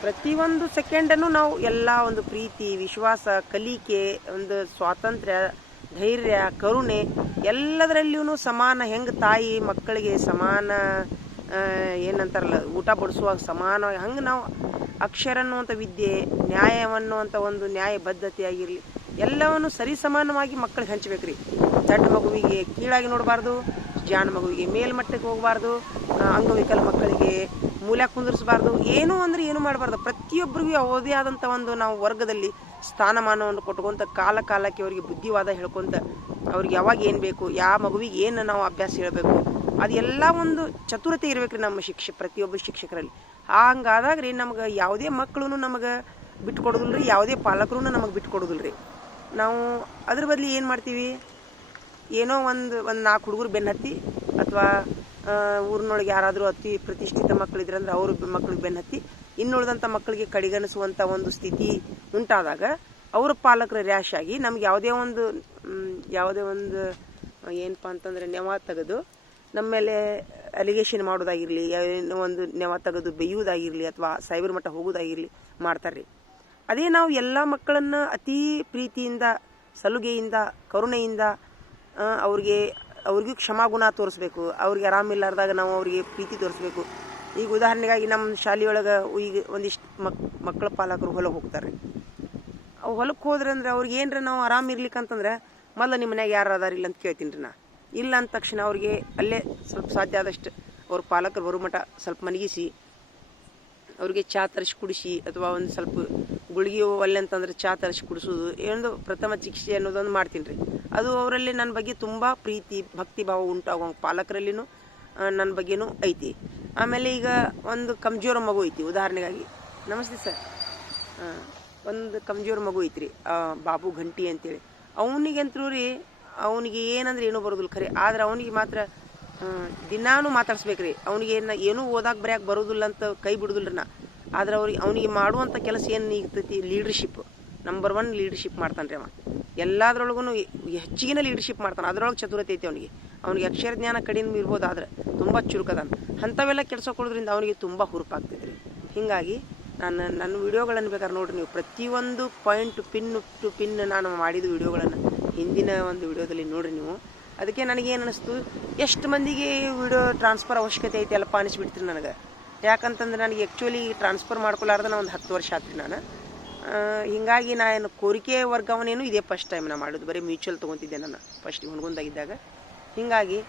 ಪ್ರತಿಯೊಂದು ಸೆಕೆಂಡನ್ನು ನಾವು ಎಲ್ಲ ಒಂದು ಪ್ರೀತಿ, ವಿಶ್ವಾಸ, ಕಲಿಕೆ, ಒಂದು ಸ್ವಾತಂತ್ರ್ಯ, ಧೈರ್ಯ, ಕರುಣೆ ಎಲ್ಲದರಲ್ಲಿಯೂ ಸಮಾನ. ಹೆಂಗೆ ತಾಯಿ ಮಕ್ಕಳಿಗೆ ಸಮಾನ ಏನಂತಾರಲ್ಲ ಊಟ ಬಡಿಸುವಾಗ ಸಮಾನವಾಗಿ ಹಂಗೆ ನಾವು ಅಕ್ಷರ ಅನ್ನುವಂಥ ವಿದ್ಯೆ, ನ್ಯಾಯವನ್ನುವಂಥ ಒಂದು ನ್ಯಾಯಬದ್ಧತೆಯಾಗಿರಲಿ ಎಲ್ಲವನ್ನು ಸರಿಸಮಾನವಾಗಿ ಮಕ್ಕಳಿಗೆ ಹಂಚ್ಬೇಕ್ರಿ. ದಡ್ಡ ಮಗುವಿಗೆ ಕೀಳಾಗಿ ನೋಡಬಾರ್ದು, ಜಾಣ ಮಗುವಿಗೆ ಮೇಲ್ಮಟ್ಟಕ್ಕೆ ಹೋಗಬಾರ್ದು, ಅಂಗವಿಕಲ ಮಕ್ಕಳಿಗೆ ಮೂಲೆ ಕುಂದಿರಿಸಬಾರ್ದು. ಏನು ಅಂದರೆ ಏನು ಮಾಡಬಾರ್ದು. ಪ್ರತಿಯೊಬ್ಬರಿಗೂ ಯಾವುದೇ ಆದಂಥ ಒಂದು ನಾವು ವರ್ಗದಲ್ಲಿ ಸ್ಥಾನಮಾನವನ್ನು ಕೊಟ್ಕೊಂತ ಕಾಲಕ್ಕೆ ಅವರಿಗೆ ಬುದ್ಧಿವಾದ ಹೇಳ್ಕೊಂತ ಅವ್ರಿಗೆ ಯಾವಾಗ ಏನು ಬೇಕು, ಯಾವ ಮಗುವಿಗೆ ಏನು ನಾವು ಅಭ್ಯಾಸ ಹೇಳಬೇಕು, ಅದೆಲ್ಲ ಒಂದು ಚತುರತೆ ಇರಬೇಕ್ರಿ ನಮ್ಮ ಪ್ರತಿಯೊಬ್ಬ ಶಿಕ್ಷಕರಲ್ಲಿ. ಹಂಗಾದಾಗ ರೀ ನಮ್ಗೆ ಯಾವುದೇ ಮಕ್ಕಳು ನಮಗೆ ಬಿಟ್ಕೊಡೋದಿಲ್ಲ ರೀ, ಯಾವುದೇ ಪಾಲಕರು ನಮಗೆ ಬಿಟ್ಕೊಡೋದಿಲ್ಲ ರೀ. ನಾವು ಅದ್ರ ಬದಲು ಏನು ಮಾಡ್ತೀವಿ, ಏನೋ ಒಂದು 4 ಹುಡುಗರು ಬೆನ್ನು ಹತ್ತಿ ಅಥವಾ ಊರಿನೊಳಗೆ ಯಾರಾದರೂ ಅತಿ ಪ್ರತಿಷ್ಠಿತ ಮಕ್ಕಳಿದ್ರಂದ್ರೆ ಅವ್ರ ಮಕ್ಕಳಿಗೆ ಬೆನ್ನು ಹತ್ತಿ ಇನ್ನುಳಿದಂಥ ಮಕ್ಕಳಿಗೆ ಕಡೆಗಣಿಸುವಂಥ ಒಂದು ಸ್ಥಿತಿ ಉಂಟಾದಾಗ ಅವ್ರ ಪಾಲಕರ ರ್ಯಾಶ್ ಆಗಿ ನಮ್ಗೆ ಯಾವುದೇ ಒಂದು ಏನಪ್ಪ ಅಂತಂದರೆ ನೆವ ತೆಗೆದು ನಮ್ಮ ಮೇಲೆ ಅಲಿಗೇಷನ್ ಮಾಡೋದಾಗಿರಲಿ, ಏನೋ ಒಂದು ನೆವ ತೆಗೆದು ಬೇಯುವುದಾಗಿರಲಿ ಅಥವಾ ಸೈಬರ್ ಮಟ್ಟ ಹೋಗೋದಾಗಿರಲಿ ಮಾಡ್ತಾರೆ. ಅದೇ ನಾವು ಎಲ್ಲ ಮಕ್ಕಳನ್ನು ಅತೀ ಪ್ರೀತಿಯಿಂದ, ಸಲುಗೆಯಿಂದ, ಕರುಣೆಯಿಂದ ಅವ್ರಿಗೂ ಕ್ಷಮಾಗುಣ ತೋರಿಸ್ಬೇಕು. ಅವ್ರಿಗೆ ಆರಾಮಿಲ್ಲಾರ್ದಾಗ ನಾವು ಅವರಿಗೆ ಪ್ರೀತಿ ತೋರಿಸ್ಬೇಕು. ಈಗ ಉದಾಹರಣೆಗಾಗಿ ನಮ್ಮ ಶಾಲೆಯೊಳಗೆ ಈಗ ಒಂದಿಷ್ಟು ಮಕ್ಕಳ ಪಾಲಕರು ಹೊಲಕ್ಕೆ ಹೋಗ್ತಾರೆ. ಅವು ಹೊಲಕ್ಕೆ ಹೋದ್ರೆ ಅಂದರೆ ಅವ್ರಿಗೆ ಏನರ ನಾವು ಆರಾಮಿರ್ಲಿಕ್ಕಂತಂದ್ರೆ ಮೊದಲು ನಿಮ್ಮ ಮನ್ಯಾಗ ಯಾರು ಅದಾರಿಲ್ಲ ಅಂತ ಕೇಳ್ತೀನಿ ರೀ ನಾ. ಇಲ್ಲ ಅಂದ ತಕ್ಷಣ ಅವ್ರಿಗೆ ಅಲ್ಲೇ ಸ್ವಲ್ಪ ಸಾಧ್ಯ ಆದಷ್ಟು ಅವ್ರ ಪಾಲಕರು ಬರೋ ಮಟ್ಟ ಸ್ವಲ್ಪ ಮನಗಿಸಿ ಅವ್ರಿಗೆ ಚಹಾ ತರಿಸಿ ಕುಡಿಸಿ ಅಥವಾ ಒಂದು ಸ್ವಲ್ಪ ಗುಳಿಗೆ ಒಲ್ಲೆ ಅಂತಂದ್ರೆ ಚಹಾ ತರಿಸಿ ಕುಡಿಸೋದು ಏನೊಂದು ಪ್ರಥಮ ಚಿಕಿತ್ಸೆ ಅನ್ನೋದೊಂದು ಮಾಡ್ತೀನಿ ರೀ. ಅದು ಅವರಲ್ಲಿ ನನ್ನ ಬಗ್ಗೆ ತುಂಬ ಪ್ರೀತಿ ಭಕ್ತಿ ಭಾವ ಉಂಟಾಗೋ ಪಾಲಕರಲ್ಲಿನೂ ನನ್ನ ಬಗ್ಗೆನೂ ಐತಿ. ಆಮೇಲೆ ಈಗ ಒಂದು ಕಮ್ಜೋರ ಮಗು ಐತಿ, ಉದಾಹರಣೆಗಾಗಿ ನಮಸ್ತೆ ಸರ್, ಒಂದು ಕಮ್ಜೋರ್ ಮಗು ಐತ್ರಿ ಬಾಬು ಘಂಟಿ ಅಂತೇಳಿ. ಅವನಿಗಂತೂ ರೀ ಅವನಿಗೆ ಏನಂದ್ರೆ ಏನೂ ಬರೋದಿಲ್ಲ ಖರೆ, ಆದ್ರೆ ಅವನಿಗೆ ಮಾತ್ರ ದಿನಾನು ಮಾತಾಡ್ಸ್ಬೇಕ್ರಿ. ಅವನಿಗೆ ಏನೂ ಓದಾಕ್ ಬರೆಯಕ್ಕೆ ಬರೋದಿಲ್ಲ ಅಂತ ಕೈ ಬಿಡೋದಿಲ್ಲ ನಾ. ಆದ್ರೆ ಅವನಿಗೆ ಮಾಡುವಂಥ ಕೆಲಸ ಏನು ಇರ್ತೈತಿ, ಲೀಡರ್ಶಿಪ್ ನಂಬರ್ 1 ಲೀಡರ್ಶಿಪ್ ಮಾಡ್ತಾನೆ ರೀ ಅವ. ಎಲ್ಲದ್ರೊಳಗೂ ಹೆಚ್ಚಿಗಿನ ಲೀಡರ್ಶಿಪ್ ಮಾಡ್ತಾನೆ. ಅದ್ರೊಳಗೆ ಚತುರತೆ ಐತಿ ಅವನಿಗೆ ಅಕ್ಷರ ಜ್ಞಾನ ಕಡಿಮೆ ಇರ್ಬೋದು, ಆದ್ರೆ ತುಂಬ ಚುರುಕದಾನ. ಅಂಥವೆಲ್ಲ ಕೆಡ್ಸೋಕೊಳ್ಳೋದ್ರಿಂದ ಅವನಿಗೆ ತುಂಬ ಹುರುಪಾಗ್ತೈತೆ ರೀ. ಹೀಗಾಗಿ ನನ್ನ ವಿಡಿಯೋಗಳನ್ನು ಬೇಕಾದ್ರೆ ನೋಡ್ರಿ ನೀವು, ಪ್ರತಿಯೊಂದು ಪಾಯಿಂಟ್ ಪಿನ್ ಟು ಪಿನ್ ನಾನು ಮಾಡಿದ ವಿಡಿಯೋಗಳನ್ನು ಹಿಂದಿನ ಒಂದು ವಿಡಿಯೋದಲ್ಲಿ ನೋಡ್ರಿ ನೀವು. ಅದಕ್ಕೆ ನನಗೇನು ಅನ್ನಿಸ್ತು, ಎಷ್ಟು ಮಂದಿಗೆ ವಿಡಿಯೋ ಟ್ರಾನ್ಸ್ಫರ್ ಅವಶ್ಯಕತೆ ಐತಿ ಅಲ್ಲಪ್ಪ ಅನಿಸ್ಬಿಡ್ತೀರಿ ನನಗೆ. ಯಾಕಂತಂದ್ರೆ ನನಗೆ ಆ್ಯಕ್ಚುಲಿ ಟ್ರಾನ್ಸ್ಫರ್ ಮಾಡ್ಕೊಳ್ಳಾರ್ದೆ ನಾನು 10 ವರ್ಷ ಆತ್ರಿ ನಾನು. ಹೀಗಾಗಿ ನಾನು ಕೋರಿಕೆ ವರ್ಗಾವಣೆಯೂ ಇದೇ ಫಸ್ಟ್ ಟೈಮ್ ನಾನು ಮಾಡೋದು. ಬರೀ ಮ್ಯೂಚುವಲ್ ತೊಗೊತಿದ್ದೆ ನಾನು ಫಸ್ಟಿಗೆ ಹುಣಗುಂದಾಗಿದ್ದಾಗ. ಹೀಗಾಗಿ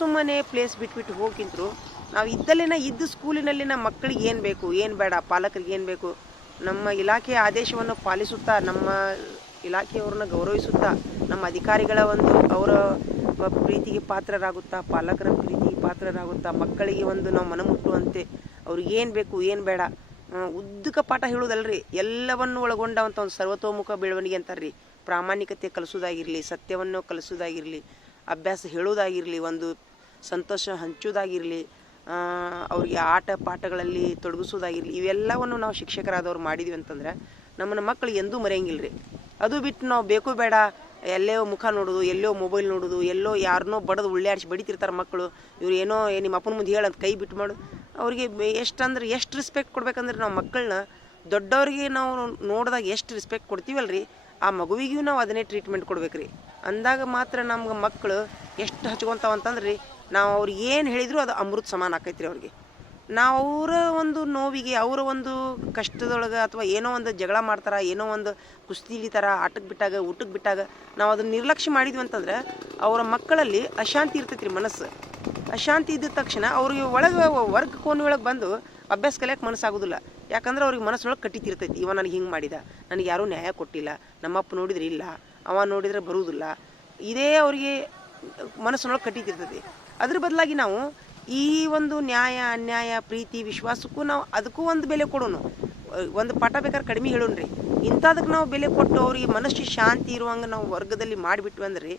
ಸುಮ್ಮನೆ ಪ್ಲೇಸ್ ಬಿಟ್ಬಿಟ್ಟು ಹೋಗಿಂತರು ನಾವು ಇದ್ದ ಸ್ಕೂಲಿನಲ್ಲಿನ ಮಕ್ಕಳಿಗೆ ಏನು ಬೇಕು ಏನು ಬೇಡ, ಪಾಲಕರಿಗೆ ಏನು ಬೇಕು, ನಮ್ಮ ಇಲಾಖೆಯ ಆದೇಶವನ್ನು ಪಾಲಿಸುತ್ತಾ, ನಮ್ಮ ಇಲಾಖೆಯವ್ರನ್ನ ಗೌರವಿಸುತ್ತಾ, ನಮ್ಮ ಅಧಿಕಾರಿಗಳ ಒಂದು ಅವರ ಪ್ರೀತಿಗೆ ಪಾತ್ರರಾಗುತ್ತಾ, ಪಾಲಕರ ಪ್ರೀತಿಗೆ ಪಾತ್ರರಾಗುತ್ತಾ, ಮಕ್ಕಳಿಗೆ ಒಂದು ನಾವು ಮನಮುಟ್ಟುವಂತೆ ಅವ್ರಿಗೆ ಏನು ಬೇಕು ಏನು ಬೇಡ, ಉದ್ದಕ ಪಾಠ ಹೇಳೋದಲ್ರಿ, ಎಲ್ಲವನ್ನು ಒಳಗೊಂಡಂಥ ಒಂದು ಸರ್ವತೋಮುಖ ಬೆಳವಣಿಗೆ ಅಂತಾರ್ರಿ. ಪ್ರಾಮಾಣಿಕತೆ ಕಲಿಸೋದಾಗಿರಲಿ, ಸತ್ಯವನ್ನು ಕಲಿಸೋದಾಗಿರಲಿ, ಅಭ್ಯಾಸ ಹೇಳೋದಾಗಿರಲಿ, ಒಂದು ಸಂತೋಷ ಹಂಚೋದಾಗಿರಲಿ, ಅವ್ರಿಗೆ ಆಟ ಪಾಠಗಳಲ್ಲಿ ತೊಡಗಿಸೋದಾಗಿರಲಿ, ಇವೆಲ್ಲವನ್ನು ನಾವು ಶಿಕ್ಷಕರಾದವ್ರು ಮಾಡಿದ್ವಿ ಅಂತಂದ್ರೆ ನಮ್ಮನ್ನ ಮಕ್ಕಳು ಎಂದೂ ಮರೆಯಂಗಿಲ್ಲ ರೀ. ಅದು ಬಿಟ್ಟು ನಾವು ಬೇಕು ಬೇಡ ಎಲ್ಲೋ ಮುಖ ನೋಡೋದು, ಎಲ್ಲೋ ಮೊಬೈಲ್ ನೋಡೋದು, ಎಲ್ಲೋ ಯಾರನ್ನೋ ಬಡದು ಉಳ್ಳಾಡಿಸಿ ಬಡಿತಿರ್ತಾರೆ ಮಕ್ಕಳು. ಇವ್ರು ಏನೋ ನಿಮ್ಮ ಅಪ್ಪನ ಮುಂದೆ ಹೇಳಂತ ಕೈ ಬಿಟ್ಟು ಮಾಡು. ಅವ್ರಿಗೆ ಎಷ್ಟು ರೆಸ್ಪೆಕ್ಟ್ ಕೊಡ್ಬೇಕಂದ್ರೆ ನಾವು ಮಕ್ಕಳನ್ನ ದೊಡ್ಡವ್ರಿಗೆ ನಾವು ನೋಡಿದಾಗ ಎಷ್ಟು ರೆಸ್ಪೆಕ್ಟ್ ಕೊಡ್ತೀವಲ್ರಿ, ಆ ಮಗುವಿಗೂ ನಾವು ಅದನ್ನೇ ಟ್ರೀಟ್ಮೆಂಟ್ ಕೊಡ್ಬೇಕ್ರಿ. ಅಂದಾಗ ಮಾತ್ರ ನಮ್ಗೆ ಮಕ್ಕಳು ಎಷ್ಟು ಹಚ್ಕೊತಾವ ಅಂತಂದ್ರೆ ನಾವು ಅವ್ರಿಗೆ ಏನು ಹೇಳಿದ್ರು ಅದು ಅಮೃತ ಸಮಾನ ಆಕೈತ್ರಿ ಅವ್ರಿಗೆ. ನಾವು ಅವರ ಒಂದು ನೋವಿಗೆ, ಅವರ ಒಂದು ಕಷ್ಟದೊಳಗೆ, ಅಥವಾ ಏನೋ ಒಂದು ಜಗಳ ಮಾಡ್ತಾರೆ, ಏನೋ ಒಂದು ಕುಸ್ತಿ ಇಳಿತಾರ, ಆಟಕ್ಕೆ ಬಿಟ್ಟಾಗ, ಊಟಕ್ಕೆ ಬಿಟ್ಟಾಗ ನಾವು ಅದನ್ನ ನಿರ್ಲಕ್ಷ್ಯ ಮಾಡಿದ್ವಿ ಅಂತಂದ್ರೆ ಅವರ ಮಕ್ಕಳಲ್ಲಿ ಅಶಾಂತಿ ಇರ್ತೈತ್ರಿ. ಮನಸ್ಸು ಅಶಾಂತಿ ಇದ್ದ ತಕ್ಷಣ ಅವ್ರಿಗೆ ಒಳಗೆ ವರ್ಗ ಕೋಣೆ ಒಳಗೆ ಬಂದು ಅಭ್ಯಾಸ ಕಲಿಯಕ್ಕೆ ಮನಸ್ಸಾಗೋದಿಲ್ಲ. ಯಾಕಂದ್ರೆ ಅವ್ರಿಗೆ ಮನಸ್ಸೊಳಗೆ ಕಟ್ಟಿತಿರ್ತೈತಿ, ಇವ ನನಗೆ ಹಿಂಗೆ ಮಾಡಿದ, ನನಗೆ ಯಾರೂ ನ್ಯಾಯ ಕೊಟ್ಟಿಲ್ಲ, ನಮ್ಮಪ್ಪ ನೋಡಿದ್ರೆ ಇಲ್ಲ, ಅವ ನೋಡಿದ್ರೆ ಬರುವುದಿಲ್ಲ, ಇದೇ ಅವ್ರಿಗೆ ಮನಸ್ಸಿನೊಳಗೆ ಕಟ್ಟಿತಿರ್ತೈತಿ. ಅದ್ರ ಬದಲಾಗಿ ನಾವು ಈ ಒಂದು ನ್ಯಾಯ ಅನ್ಯಾಯ ಪ್ರೀತಿ ವಿಶ್ವಾಸಕ್ಕೂ ನಾವು ಅದಕ್ಕೂ ಒಂದು ಬೆಲೆ ಕೊಡೋಣ. ಒಂದು ಪಾಠ ಬೇಕಾದ್ರೆ ಕಡಿಮೆ ಹೇಳೋಣ್ರಿ, ಇಂಥದಕ್ಕೆ ನಾವು ಬೆಲೆ ಕೊಟ್ಟು ಅವ್ರಿಗೆ ಮನಸ್ಸು ಶಾಂತಿ ಇರುವಂಗೆ ನಾವು ವರ್ಗದಲ್ಲಿ ಮಾಡಿಬಿಟ್ವಿ ಅಂದ್ರೆ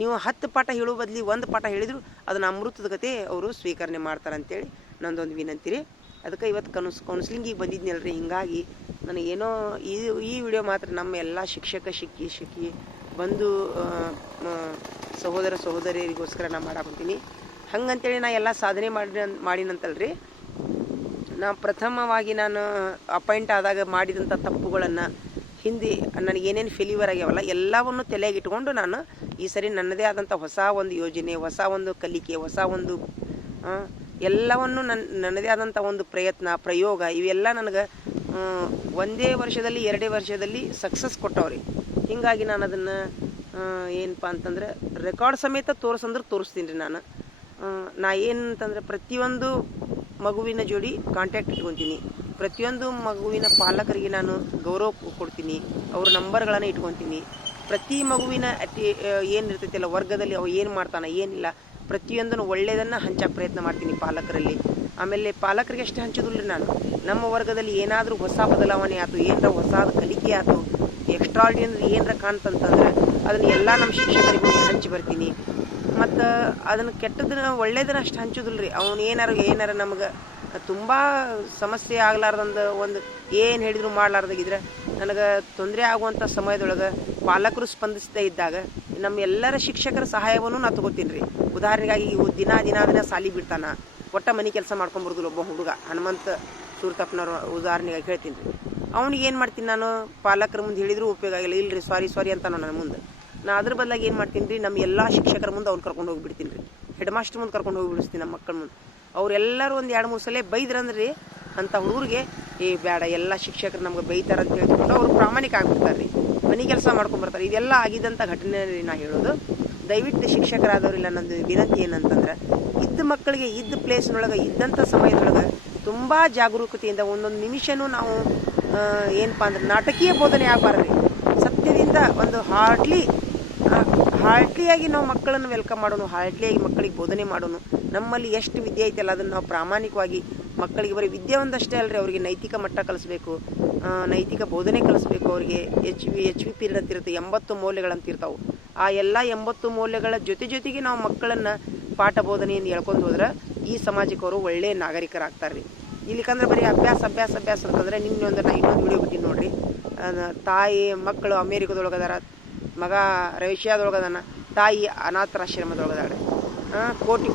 ನೀವು 10 ಪಾಠ ಹೇಳೋ ಬದಲಿ 1 ಪಾಠ ಹೇಳಿದ್ರು ಅದನ್ನು ಅಮೃತದ ಗತೆ ಅವರು ಸ್ವೀಕರಣೆ ಮಾಡ್ತಾರೆ ಅಂತೇಳಿ ನಂದೊಂದು ವಿನಂತಿ ರೀ. ಅದಕ್ಕೆ ಇವತ್ತು ಕೌನ್ಸಿಲಿಂಗಿಗೆ ಬಂದಿದ್ನಲ್ರಿ. ಹಿಂಗಾಗಿ ನನಗೇನೋ ಈ ವಿಡಿಯೋ ಮಾತ್ರ ನಮ್ಮ ಎಲ್ಲ ಶಿಕ್ಷಕಿ ಬಂದು ಸಹೋದರ ಸಹೋದರಿಯರಿಗೋಸ್ಕರ ನಾನು ಮಾಡಾಕೊಂತೀನಿ. ಹಂಗಂತೇಳಿ ನಾ ಎಲ್ಲ ಸಾಧನೆ ಮಾಡಿನಂತಲ್ರಿ. ನಾ ಪ್ರಥಮವಾಗಿ ನಾನು ಅಪಾಯಿಂಟ್ ಆದಾಗ ಮಾಡಿದಂಥ ತಪ್ಪುಗಳನ್ನು, ಹಿಂದೆ ನನಗೇನೇನು ಫೇಲ್ಯೂರ್ ಆಗ್ಯಾವಲ್ಲ ಎಲ್ಲವನ್ನು ತಲೆಯಾಗಿಟ್ಕೊಂಡು ನಾನು ಈ ಸರಿ ನನ್ನದೇ ಆದಂಥ ಹೊಸ ಒಂದು ಯೋಜನೆ, ಹೊಸ ಒಂದು ಕಲಿಕೆ, ಹೊಸ ಒಂದು ಎಲ್ಲವನ್ನು ನನ್ನದೇ ಆದಂಥ ಒಂದು ಪ್ರಯೋಗ ಇವೆಲ್ಲ ನನಗೆ ಒಂದೇ ವರ್ಷದಲ್ಲಿ 2 ವರ್ಷದಲ್ಲಿ ಸಕ್ಸಸ್ ಕೊಟ್ಟವ್ರಿ. ಹೀಗಾಗಿ ನಾನು ಅದನ್ನು ಏನಪ್ಪ ಅಂತಂದ್ರೆ ರೆಕಾರ್ಡ್ ಸಮೇತ ತೋರಿಸಂದ್ರೆ ತೋರಿಸ್ತೀನಿ ರೀ. ನಾ ಏನಂತಂದ್ರೆ ಪ್ರತಿಯೊಂದು ಮಗುವಿನ ಜೋಡಿ ಕಾಂಟ್ಯಾಕ್ಟ್ ಇಟ್ಕೊತೀನಿ, ಪ್ರತಿಯೊಂದು ಮಗುವಿನ ಪಾಲಕರಿಗೆ ನಾನು ಗೌರವ ಕೊಡ್ತೀನಿ, ಅವ್ರ ನಂಬರ್ಗಳನ್ನು ಇಟ್ಕೊತೀನಿ. ಪ್ರತಿ ಮಗುವಿನ ಏನಿರ್ತೈತಿಲ್ಲ ವರ್ಗದಲ್ಲಿ ಅವ ಏನು ಮಾಡ್ತಾನೆ ಏನಿಲ್ಲ ಪ್ರತಿಯೊಂದನ್ನು ಒಳ್ಳೆಯದನ್ನು ಹಂಚಕ್ಕೆ ಪ್ರಯತ್ನ ಮಾಡ್ತೀನಿ ಪಾಲಕರಲ್ಲಿ. ಆಮೇಲೆ ಪಾಲಕರಿಗೆ ಅಷ್ಟೇ ಹಂಚೋದಿಲ್ಲ ನಾನು, ನಮ್ಮ ವರ್ಗದಲ್ಲಿ ಏನಾದರೂ ಹೊಸ ಬದಲಾವಣೆ ಆಯ್ತು, ಏನಾರ ಹೊಸ ಕಲಿಕೆ ಆಯ್ತು, ಎಕ್ಸ್ಟ್ರಾರ್ಡಿನರಿ ಏನಾರ ಕಾಣ್ತಂತಂದ್ರೆ ಅದನ್ನು ಎಲ್ಲ ನಮ್ಮ ಶಿಕ್ಷಕರಿಗೆ ಹಂಚಿ ಬರ್ತೀನಿ. ಮತ್ತು ಅದನ್ನು ಕೆಟ್ಟದನ್ನ ಒಳ್ಳೇದನ್ನ ಅಷ್ಟು ಹಂಚೋದಿಲ್ಲ ರೀ. ಅವನು ಏನಾರ ನಮಗೆ ತುಂಬ ಸಮಸ್ಯೆ ಆಗ್ಲಾರ್ದಂದು ಒಂದು ಏನು ಹೇಳಿದ್ರು ಮಾಡ್ಲಾರ್ದಾಗಿದ್ರೆ ನನಗೆ ತೊಂದರೆ ಆಗುವಂಥ ಸಮಯದೊಳಗೆ ಪಾಲಕರು ಸ್ಪಂದಿಸ್ತಾ ಇದ್ದಾಗ ನಮ್ಮ ಎಲ್ಲರ ಶಿಕ್ಷಕರ ಸಹಾಯವನ್ನು ನಾನು ತೊಗೋತೀನಿ ರೀ. ಉದಾಹರಣೆಗಾಗಿ ದಿನ ಸಾಲಿ ಬಿಡ್ತಾನ, ಒಟ್ಟ ಮನೆ ಕೆಲಸ ಮಾಡ್ಕೊಂಬರ್ದಿಲ್ಲ ಒಬ್ಬ ಹುಡುಗ ಹನುಮಂತ ಸೂರ್ತಪ್ಪನವ್ರ ಉದಾಹರಣೆಗಾಗಿ ಹೇಳ್ತೀನಿ ರೀ. ಅವ್ನಿಗೆ ಏನು ಮಾಡ್ತೀನಿ ನಾನು, ಪಾಲಕರ ಮುಂದೆ ಹೇಳಿದ್ರು ಉಪಯೋಗ ಆಗಿಲ್ಲ, ಇಲ್ಲರಿ ಸಾರಿ ಅಂತಾನೋ ನನ್ನ ಮುಂದೆ. ನಾ ಅದ್ರ ಬದಲಾಗಿ ಏನು ಮಾಡ್ತೀನಿ ರೀ, ನಮ್ಮ ಎಲ್ಲ ಶಿಕ್ಷಕರ ಮುಂದೆ ಅವ್ನು ಕರ್ಕೊಂಡು ಹೋಗಿಬಿಡ್ತೀನಿ ರೀ. ಹೆಡ್ ಮಾಸ್ಟರ್ ಮುಂದೆ ಕರ್ಕೊಂಡು ಹೋಗಿಬಿಡಿಸ್ತೀನಿ ನಮ್ಮ ಮಕ್ಕಳ ಮುಂದೆ. ಅವರೆಲ್ಲರೂ ಒಂದು 2-3 ಸಲ ಬೈದ್ರಂದ್ರೆ ರೀ ಅಂಥ ಹುಡುಗರಿಗೆ ಬೇಡ ಎಲ್ಲ ಶಿಕ್ಷಕರು ನಮ್ಗೆ ಬೈತಾರೆ ಅಂತ ಹೇಳ್ಕೊಂಡು ಅವ್ರು ಪ್ರಾಮಾಣಿಕ ಆಗ್ಬಿಡ್ತಾರೆ ರೀ, ಮನೆ ಕೆಲಸ ಮಾಡ್ಕೊಂಬರ್ತಾರೆ. ಇದೆಲ್ಲ ಆಗಿದ್ದಂಥ ಘಟನೆ ರೀ ನಾ ಹೇಳೋದು. ದಯವಿಟ್ಟು ಶಿಕ್ಷಕರಾದವ್ರಿಲ್ಲ ನಂದು ವಿನಂತಿ ಏನಂತಂದ್ರೆ ಇದ್ದ ಮಕ್ಕಳಿಗೆ ಇದ್ದ ಪ್ಲೇಸ್ನೊಳಗೆ ಇದ್ದಂಥ ಸಮಯದೊಳಗೆ ತುಂಬ ಜಾಗರೂಕತೆಯಿಂದ ಒಂದೊಂದು ನಿಮಿಷನೂ ನಾವು ಏನಪ್ಪ ಅಂದ್ರೆ ನಾಟಕೀಯ ಬೋಧನೆ ಆಗಬಾರ್ದು ರೀ. ಸತ್ಯದಿಂದ ಒಂದು ಹಾರ್ಟ್ಲಿಯಾಗಿ ನಾವು ಮಕ್ಕಳನ್ನು ವೆಲ್ಕಮ್ ಮಾಡೋಣ, ಹಾರ್ಟ್ಲಿಯಾಗಿ ಮಕ್ಕಳಿಗೆ ಬೋಧನೆ ಮಾಡೋಣ. ನಮ್ಮಲ್ಲಿ ಎಷ್ಟು ವಿದ್ಯೆ ಐತಲ್ಲ ಅದನ್ನು ನಾವು ಪ್ರಾಮಾಣಿಕವಾಗಿ ಮಕ್ಕಳಿಗೆ ಬರೀ ವಿದ್ಯೆ ಒಂದಷ್ಟೇ ಅಲ್ಲರಿ, ಅವರಿಗೆ ನೈತಿಕ ಮಟ್ಟ ಕಲಿಸ್ಬೇಕು, ನೈತಿಕ ಬೋಧನೆ ಕಲಿಸ್ಬೇಕು. ಅವರಿಗೆ ಎಚ್ ವಿ ಪೀರಿಯಡ್ ಅಂತಿರುತ್ತೆ, 80 ಮೌಲ್ಯಗಳಂತ ಇರ್ತಾವೆ. ಆ ಎಲ್ಲ 80 ಮೌಲ್ಯಗಳ ಜೊತೆಗೆ ನಾವು ಮಕ್ಕಳನ್ನು ಪಾಠ ಬೋಧನೆಯನ್ನು ಹೇಳ್ಕೊಂಡು ಹೋದ್ರೆ ಈ ಸಮಾಜಕ್ಕೆ ಅವರು ಒಳ್ಳೆಯ ನಾಗರಿಕರಾಗ್ತಾರೆ ರೀ. ಇಲ್ಲಿಕಂದ್ರೆ ಬರೀ ಅಭ್ಯಾಸ ಅಂತಂದರೆ ನಾ ಇನ್ನೊಂದು ವಿಡಿಯೋ ಬಿಟ್ಟಿದ್ದು ನೋಡಿರಿ. ತಾಯಿ ಮಕ್ಕಳು ಅಮೇರಿಕದೊಳಗದಾರ, ಮಗ ರಷ್ಯಾದೊಳಗದಾನ, ತಾಯಿ ಅನಾಥಾಶ್ರಮದೊಳಗದಾಳೆ.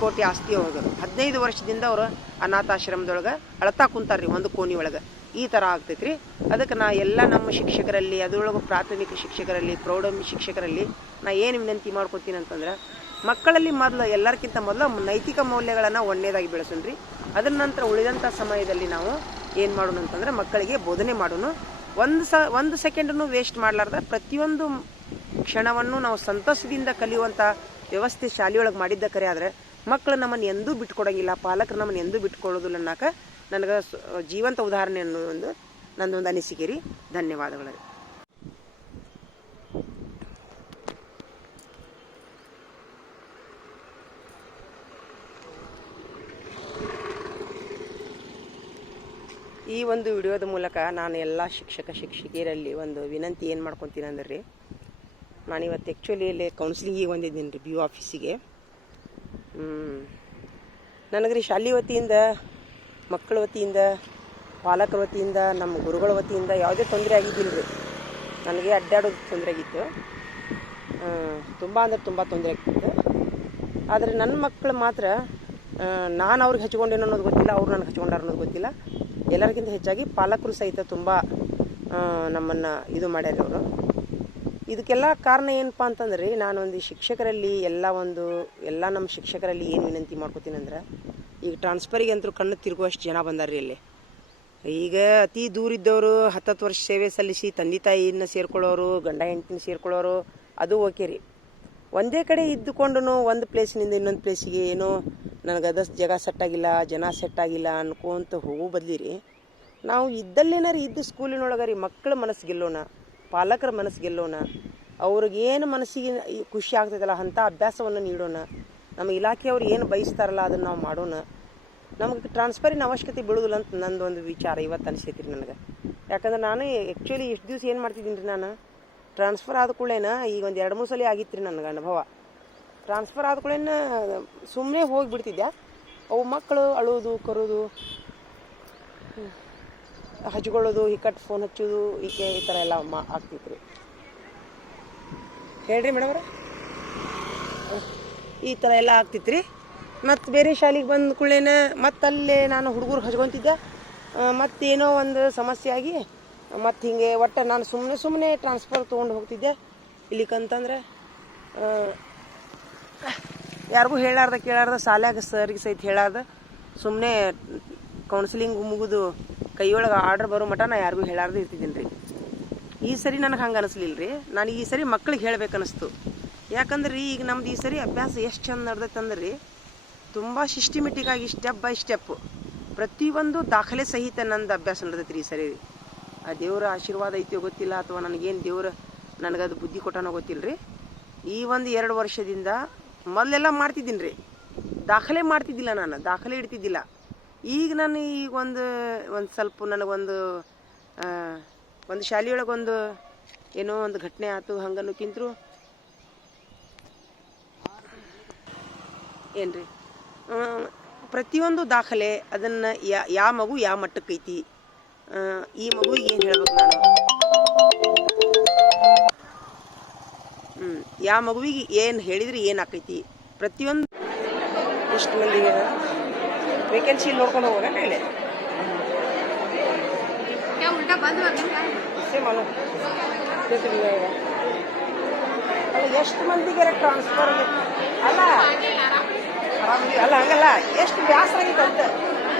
ಕೋಟಿ ಆಸ್ತಿ ಹೋಗೋದು 15 ವರ್ಷದಿಂದ ಅವರು ಅನಾಥಾಶ್ರಮದೊಳಗೆ ಅಳ್ತಾ ಕುಂತಾರ್ರಿ ಒಂದು ಕೋಣಿ ಒಳಗೆ. ಈ ಥರ ಆಗ್ತೈತ್ರಿ. ಅದಕ್ಕೆ ನಾ ಎಲ್ಲ ನಮ್ಮ ಶಿಕ್ಷಕರಲ್ಲಿ, ಅದರೊಳಗೆ ಪ್ರಾಥಮಿಕ ಶಿಕ್ಷಕರಲ್ಲಿ, ಪ್ರೌಢ ಶಿಕ್ಷಕರಲ್ಲಿ ನಾ ಏನು ವಿನಂತಿ ಮಾಡ್ಕೊತೀನಿ ಅಂತಂದ್ರೆ ಮಕ್ಕಳಲ್ಲಿ ಎಲ್ಲರಿಗಿಂತ ಮೊದಲು ನೈತಿಕ ಮೌಲ್ಯಗಳನ್ನು ಒಳ್ಳೆಯದಾಗಿ ಬೆಳೆಸೋಣ್ರಿ. ಅದರ ನಂತರ ಉಳಿದಂಥ ಸಮಯದಲ್ಲಿ ನಾವು ಏನು ಮಾಡೋಣ ಅಂತಂದ್ರೆ ಮಕ್ಕಳಿಗೆ ಬೋಧನೆ ಮಾಡೋಣ. ಒಂದು ಸೆಕೆಂಡನ್ನು ವೇಸ್ಟ್ ಮಾಡಲಾರ್ದ ಪ್ರತಿಯೊಂದು ಕ್ಷಣವನ್ನು ನಾವು ಸಂತಸದಿಂದ ಕಲಿಯುವಂಥ ವ್ಯವಸ್ಥೆ ಶಾಲೆಯೊಳಗೆ ಮಾಡಿದ್ದ ಕರೆ ಆದರೆ ಮಕ್ಕಳು ನಮ್ಮನ್ನು ಎಂದೂ ಬಿಟ್ಕೊಡೋಂಗಿಲ್ಲ, ಪಾಲಕರು ನಮ್ಮನ್ನು ಎಂದೂ ಬಿಟ್ಕೊಳ್ಳೋದಿಲ್ಲ ಅನ್ನೋಕೆ ನನಗೆ ಜೀವಂತ ಉದಾಹರಣೆ ಅನ್ನೋ ಒಂದು ನನ್ನೊಂದು ಅನಿಸಿಕೆ ರೀ. ಧನ್ಯವಾದಗಳು ರೀ. ಈ ಒಂದು ವಿಡಿಯೋದ ಮೂಲಕ ನಾನು ಎಲ್ಲ ಶಿಕ್ಷಕಿಯರಲ್ಲಿ ಒಂದು ವಿನಂತಿ ಏನು ಮಾಡ್ಕೊತೀನಿ ಅಂದ್ರೆ ರೀ, ನಾನಿವತ್ತು ಆ್ಯಕ್ಚುಲಿ ಇಲ್ಲಿ ಕೌನ್ಸಿಲಿಂಗಿಗೆ ಬಂದಿದ್ದೀನಿ ರೀ, BO ಆಫೀಸಿಗೆ. ನನಗೆ ರೀ ಶಾಲೆ ವತಿಯಿಂದ, ಮಕ್ಕಳ ವತಿಯಿಂದ, ಪಾಲಕರ ವತಿಯಿಂದ, ನಮ್ಮ ಗುರುಗಳ ವತಿಯಿಂದ ಯಾವುದೇ ತೊಂದರೆ ಆಗಿದ್ದಿಲ್ಲ ರೀ. ನನಗೆ ಅಡ್ಡಾಡೋದು ತೊಂದರೆ ಆಗಿತ್ತು, ತುಂಬ ಅಂದರೆ ತುಂಬ ತೊಂದರೆ ಆಗಿತ್ತು. ಆದರೆ ನನ್ನ ಮಕ್ಕಳು ಮಾತ್ರ ನಾನು ಅವ್ರಿಗೆ ಹಚ್ಕೊಂಡೇನೋ ಅನ್ನೋದು ಗೊತ್ತಿಲ್ಲ, ಅವ್ರು ನನಗೆ ಹಚ್ಕೊಂಡಾರ ಅನ್ನೋದು ಗೊತ್ತಿಲ್ಲ. ಎಲ್ಲರಿಗಿಂತ ಹೆಚ್ಚಾಗಿ ಪಾಲಕರು ಸಹಿತ ತುಂಬ ನಮ್ಮನ್ನು ಇದು ಮಾಡ್ಯಾರ ಅವರು. ಇದಕ್ಕೆಲ್ಲ ಕಾರಣ ಏನಪ್ಪ ಅಂತಂದ್ರೆ, ನಾನೊಂದು ಶಿಕ್ಷಕರಲ್ಲಿ ಎಲ್ಲ ನಮ್ಮ ಶಿಕ್ಷಕರಲ್ಲಿ ಏನು ವಿನಂತಿ ಮಾಡ್ಕೋತೀನಿ ಅಂದ್ರೆ, ಈಗ ಟ್ರಾನ್ಸ್ಫರಿಗೆ ಅಂತೂ ಕಣ್ಣು ತಿರುಗುವಷ್ಟು ಜನ ಬಂದಾರ್ರಿ ಇಲ್ಲಿ. ಈಗ ಅತಿ ದೂರ ಇದ್ದವರು 10 ವರ್ಷ ಸೇವೆ ಸಲ್ಲಿಸಿ ತಂದೆ ತಾಯಿಯನ್ನು ಸೇರ್ಕೊಳ್ಳೋರು, ಗಂಡ ಹೆಂಡತಿನ ಸೇರ್ಕೊಳ್ಳೋರು, ಅದು ಓಕೆ ರೀ. ಒಂದೇ ಕಡೆ ಇದ್ದುಕೊಂಡು ಒಂದು ಪ್ಲೇಸಿನಿಂದ ಇನ್ನೊಂದು ಪ್ಲೇಸಿಗೆ ಏನೋ ನನಗೆ ಜಾಗ ಸೆಟ್ ಆಗಿಲ್ಲ, ಜನ ಸೆಟ್ ಆಗಿಲ್ಲ ಅನ್ಕೊಂತ ಹೋಗೋ ಬದಲಿರಿ, ನಾವು ಇದ್ದಲ್ಲೇನಾರು ಇದ್ದು ಸ್ಕೂಲಿನೊಳಗೆ ರೀ ಮಕ್ಕಳ ಮನಸ್ಸು ಗೆಲ್ಲೋಣ, ಪಾಲಕರ ಮನಸ್ಸು ಗೆಲ್ಲೋಣ, ಅವ್ರಿಗೇನು ಮನಸ್ಸಿಗೆ ಖುಷಿ ಆಗ್ತೈತಲ್ಲ ಅಂಥ ಅಭ್ಯಾಸವನ್ನು ನೀಡೋಣ. ನಮ್ಮ ಇಲಾಖೆಯವ್ರು ಏನು ಬಯಸ್ತಾರಲ್ಲ ಅದನ್ನು ನಾವು ಮಾಡೋಣ. ನಮಗೆ ಟ್ರಾನ್ಸ್ಫರಿನ ಅವಶ್ಯಕತೆ ಬೀಳೋದಿಲ್ಲ ಅಂತ ನಂದೊಂದು ವಿಚಾರ ಇವತ್ತು ಅನಿಸೈತಿ ರೀ ನನಗೆ. ಯಾಕಂದ್ರೆ ನಾನು ಆ್ಯಕ್ಚುಲಿ ಇಷ್ಟು ದಿವಸ ಏನು ಮಾಡ್ತಿದ್ದೀನಿ ರೀ, ನಾನು ಟ್ರಾನ್ಸ್ಫರ್ ಆದ ಕೂಡಲೇನ ಈಗ ಒಂದು 2-3 ಸಲ ಆಗಿತ್ತು ರೀ ನನಗೆ ಅನುಭವ. ಟ್ರಾನ್ಸ್ಫರ್ ಆದ ಕೂಡಲೇನ ಸುಮ್ಮನೆ ಹೋಗಿಬಿಡ್ತಿದ್ದೆ. ಅವು ಮಕ್ಕಳು ಅಳೋದು, ಕರೋದು, ಹಚ್ಕೊಳ್ಳೋದು, ಹಿಕ್ಕಟ್ಟು ಫೋನ್ ಹಚ್ಚೋದು, ಈ ಥರ ಎಲ್ಲ ಆಗ್ತಿತ್ತು ರೀ. ಹೇಳ್ರಿ ಮೇಡಮ್ರ, ಈ ಥರ ಎಲ್ಲ ಆಗ್ತಿತ್ತು ರೀ. ಮತ್ತು ಬೇರೆ ಶಾಲೆಗೆ ಬಂದ ಕೂಡಲೇನ ಮತ್ತಲ್ಲೇ ನಾನು ಹುಡುಗರು ಹಚ್ಕೊತಿದ್ದೆ. ಮತ್ತೇನೋ ಒಂದು ಸಮಸ್ಯೆ ಆಗಿ ಮತ್ತು ಹಿಂಗೆ ಒಟ್ಟು ನಾನು ಸುಮ್ಮನೆ ಟ್ರಾನ್ಸ್ಫರ್ ತೊಗೊಂಡು ಹೋಗ್ತಿದ್ದೆ ಇಲ್ಲಿಕಂತಂದ್ರೆ. ಯಾರಿಗೂ ಹೇಳಾರ್ದ ಕೇಳಾರ್ದ, ಶಾಲ್ಯಾಗ ಸರ್ಗೆ ಸಹಿತ ಹೇಳಾರ್ದ ಸುಮ್ಮನೆ ಕೌನ್ಸಿಲಿಂಗ್ ಮುಗಿದು ಕೈಯೊಳಗೆ ಆರ್ಡ್ರ್ ಬರೋ ಮಟ್ಟ ನಾ ಯಾರಿಗೂ ಹೇಳಾರ್ದು ಇರ್ತಿದ್ದೀನಿ ರೀ. ಈ ಸರಿ ನನಗೆ ಹಂಗೆ ಅನಿಸ್ಲಿಲ್ಲ ರೀ. ನಾನು ಈ ಸರಿ ಮಕ್ಳಿಗೆ ಹೇಳ್ಬೇಕನ್ನಿಸ್ತು. ಯಾಕಂದ್ರೆ ರೀ ಈಗ ನಮ್ದು ಈ ಸರಿ ಅಭ್ಯಾಸ ಎಷ್ಟು ಚಂದ ನಡೆದೈತೆ ಅಂದ್ರೆ ರೀ, ತುಂಬ ಸಿಸ್ಟಮೆಟಿಕ್ಕಾಗಿ ಸ್ಟೆಪ್ ಬೈ ಸ್ಟೆಪ್ಪು ಪ್ರತಿಯೊಂದು ದಾಖಲೆ ಸಹಿತ ನಂದು ಅಭ್ಯಾಸ ನಡೆದೈತೆ ರೀ ಈ ಸರಿ. ಆ ದೇವರ ಆಶೀರ್ವಾದ ಐತಿಯೋ ಗೊತ್ತಿಲ್ಲ, ಅಥವಾ ನನಗೇನು ದೇವ್ರ ನನಗದು ಬುದ್ಧಿ ಕೊಟ್ಟನೋ ಗೊತ್ತಿಲ್ಲ ರೀ. ಈ ಒಂದು 2 ವರ್ಷದಿಂದ ಮೊದಲೆಲ್ಲ ಮಾಡ್ತಿದ್ದೀನಿ ರೀ, ದಾಖಲೆ ಮಾಡ್ತಿದ್ದಿಲ್ಲ, ನಾನು ದಾಖಲೆ ಇಡ್ತಿದ್ದಿಲ್ಲ. ಈಗ ನಾನು ಈಗ ಒಂದು ಸ್ವಲ್ಪ ನನಗೊಂದು ಶಾಲೆಯೊಳಗೊಂದು ಏನೋ ಒಂದು ಘಟನೆ ಆಯ್ತು ಹಂಗನ್ನೋಕ್ಕಿಂತರೂ ಏನು ರೀ, ಪ್ರತಿಯೊಂದು ದಾಖಲೆ ಅದನ್ನು ಯಾವ ಮಗು ಯಾವ ಮಟ್ಟಕ್ಕೈತಿ, ಈ ಮಗುವಿಗೆ ಏನು ಹೇಳ್ಬೇಕು ನಾನು, ಯಾವ ಮಗುವಿಗೆ ಏನು ಹೇಳಿದ್ರೆ ಏನು ಆಕೈತಿ, ಪ್ರತಿಯೊಂದು ಎಷ್ಟು ಮಂದಿಗೆ ವೇಕೆನ್ಸಿ ನೋಡ್ಕೊಂಡು ಹೋಗೋಣ ಇಲ್ಲಿ ಎಷ್ಟು ಮಂದಿಗೆ ಟ್ರಾನ್ಸ್ಫರ್ ಅಲ್ಲ ಹಂಗಲ್ಲ, ಎಷ್ಟು ಬೇಸರ ಆಗೈತೆ ಅಂತ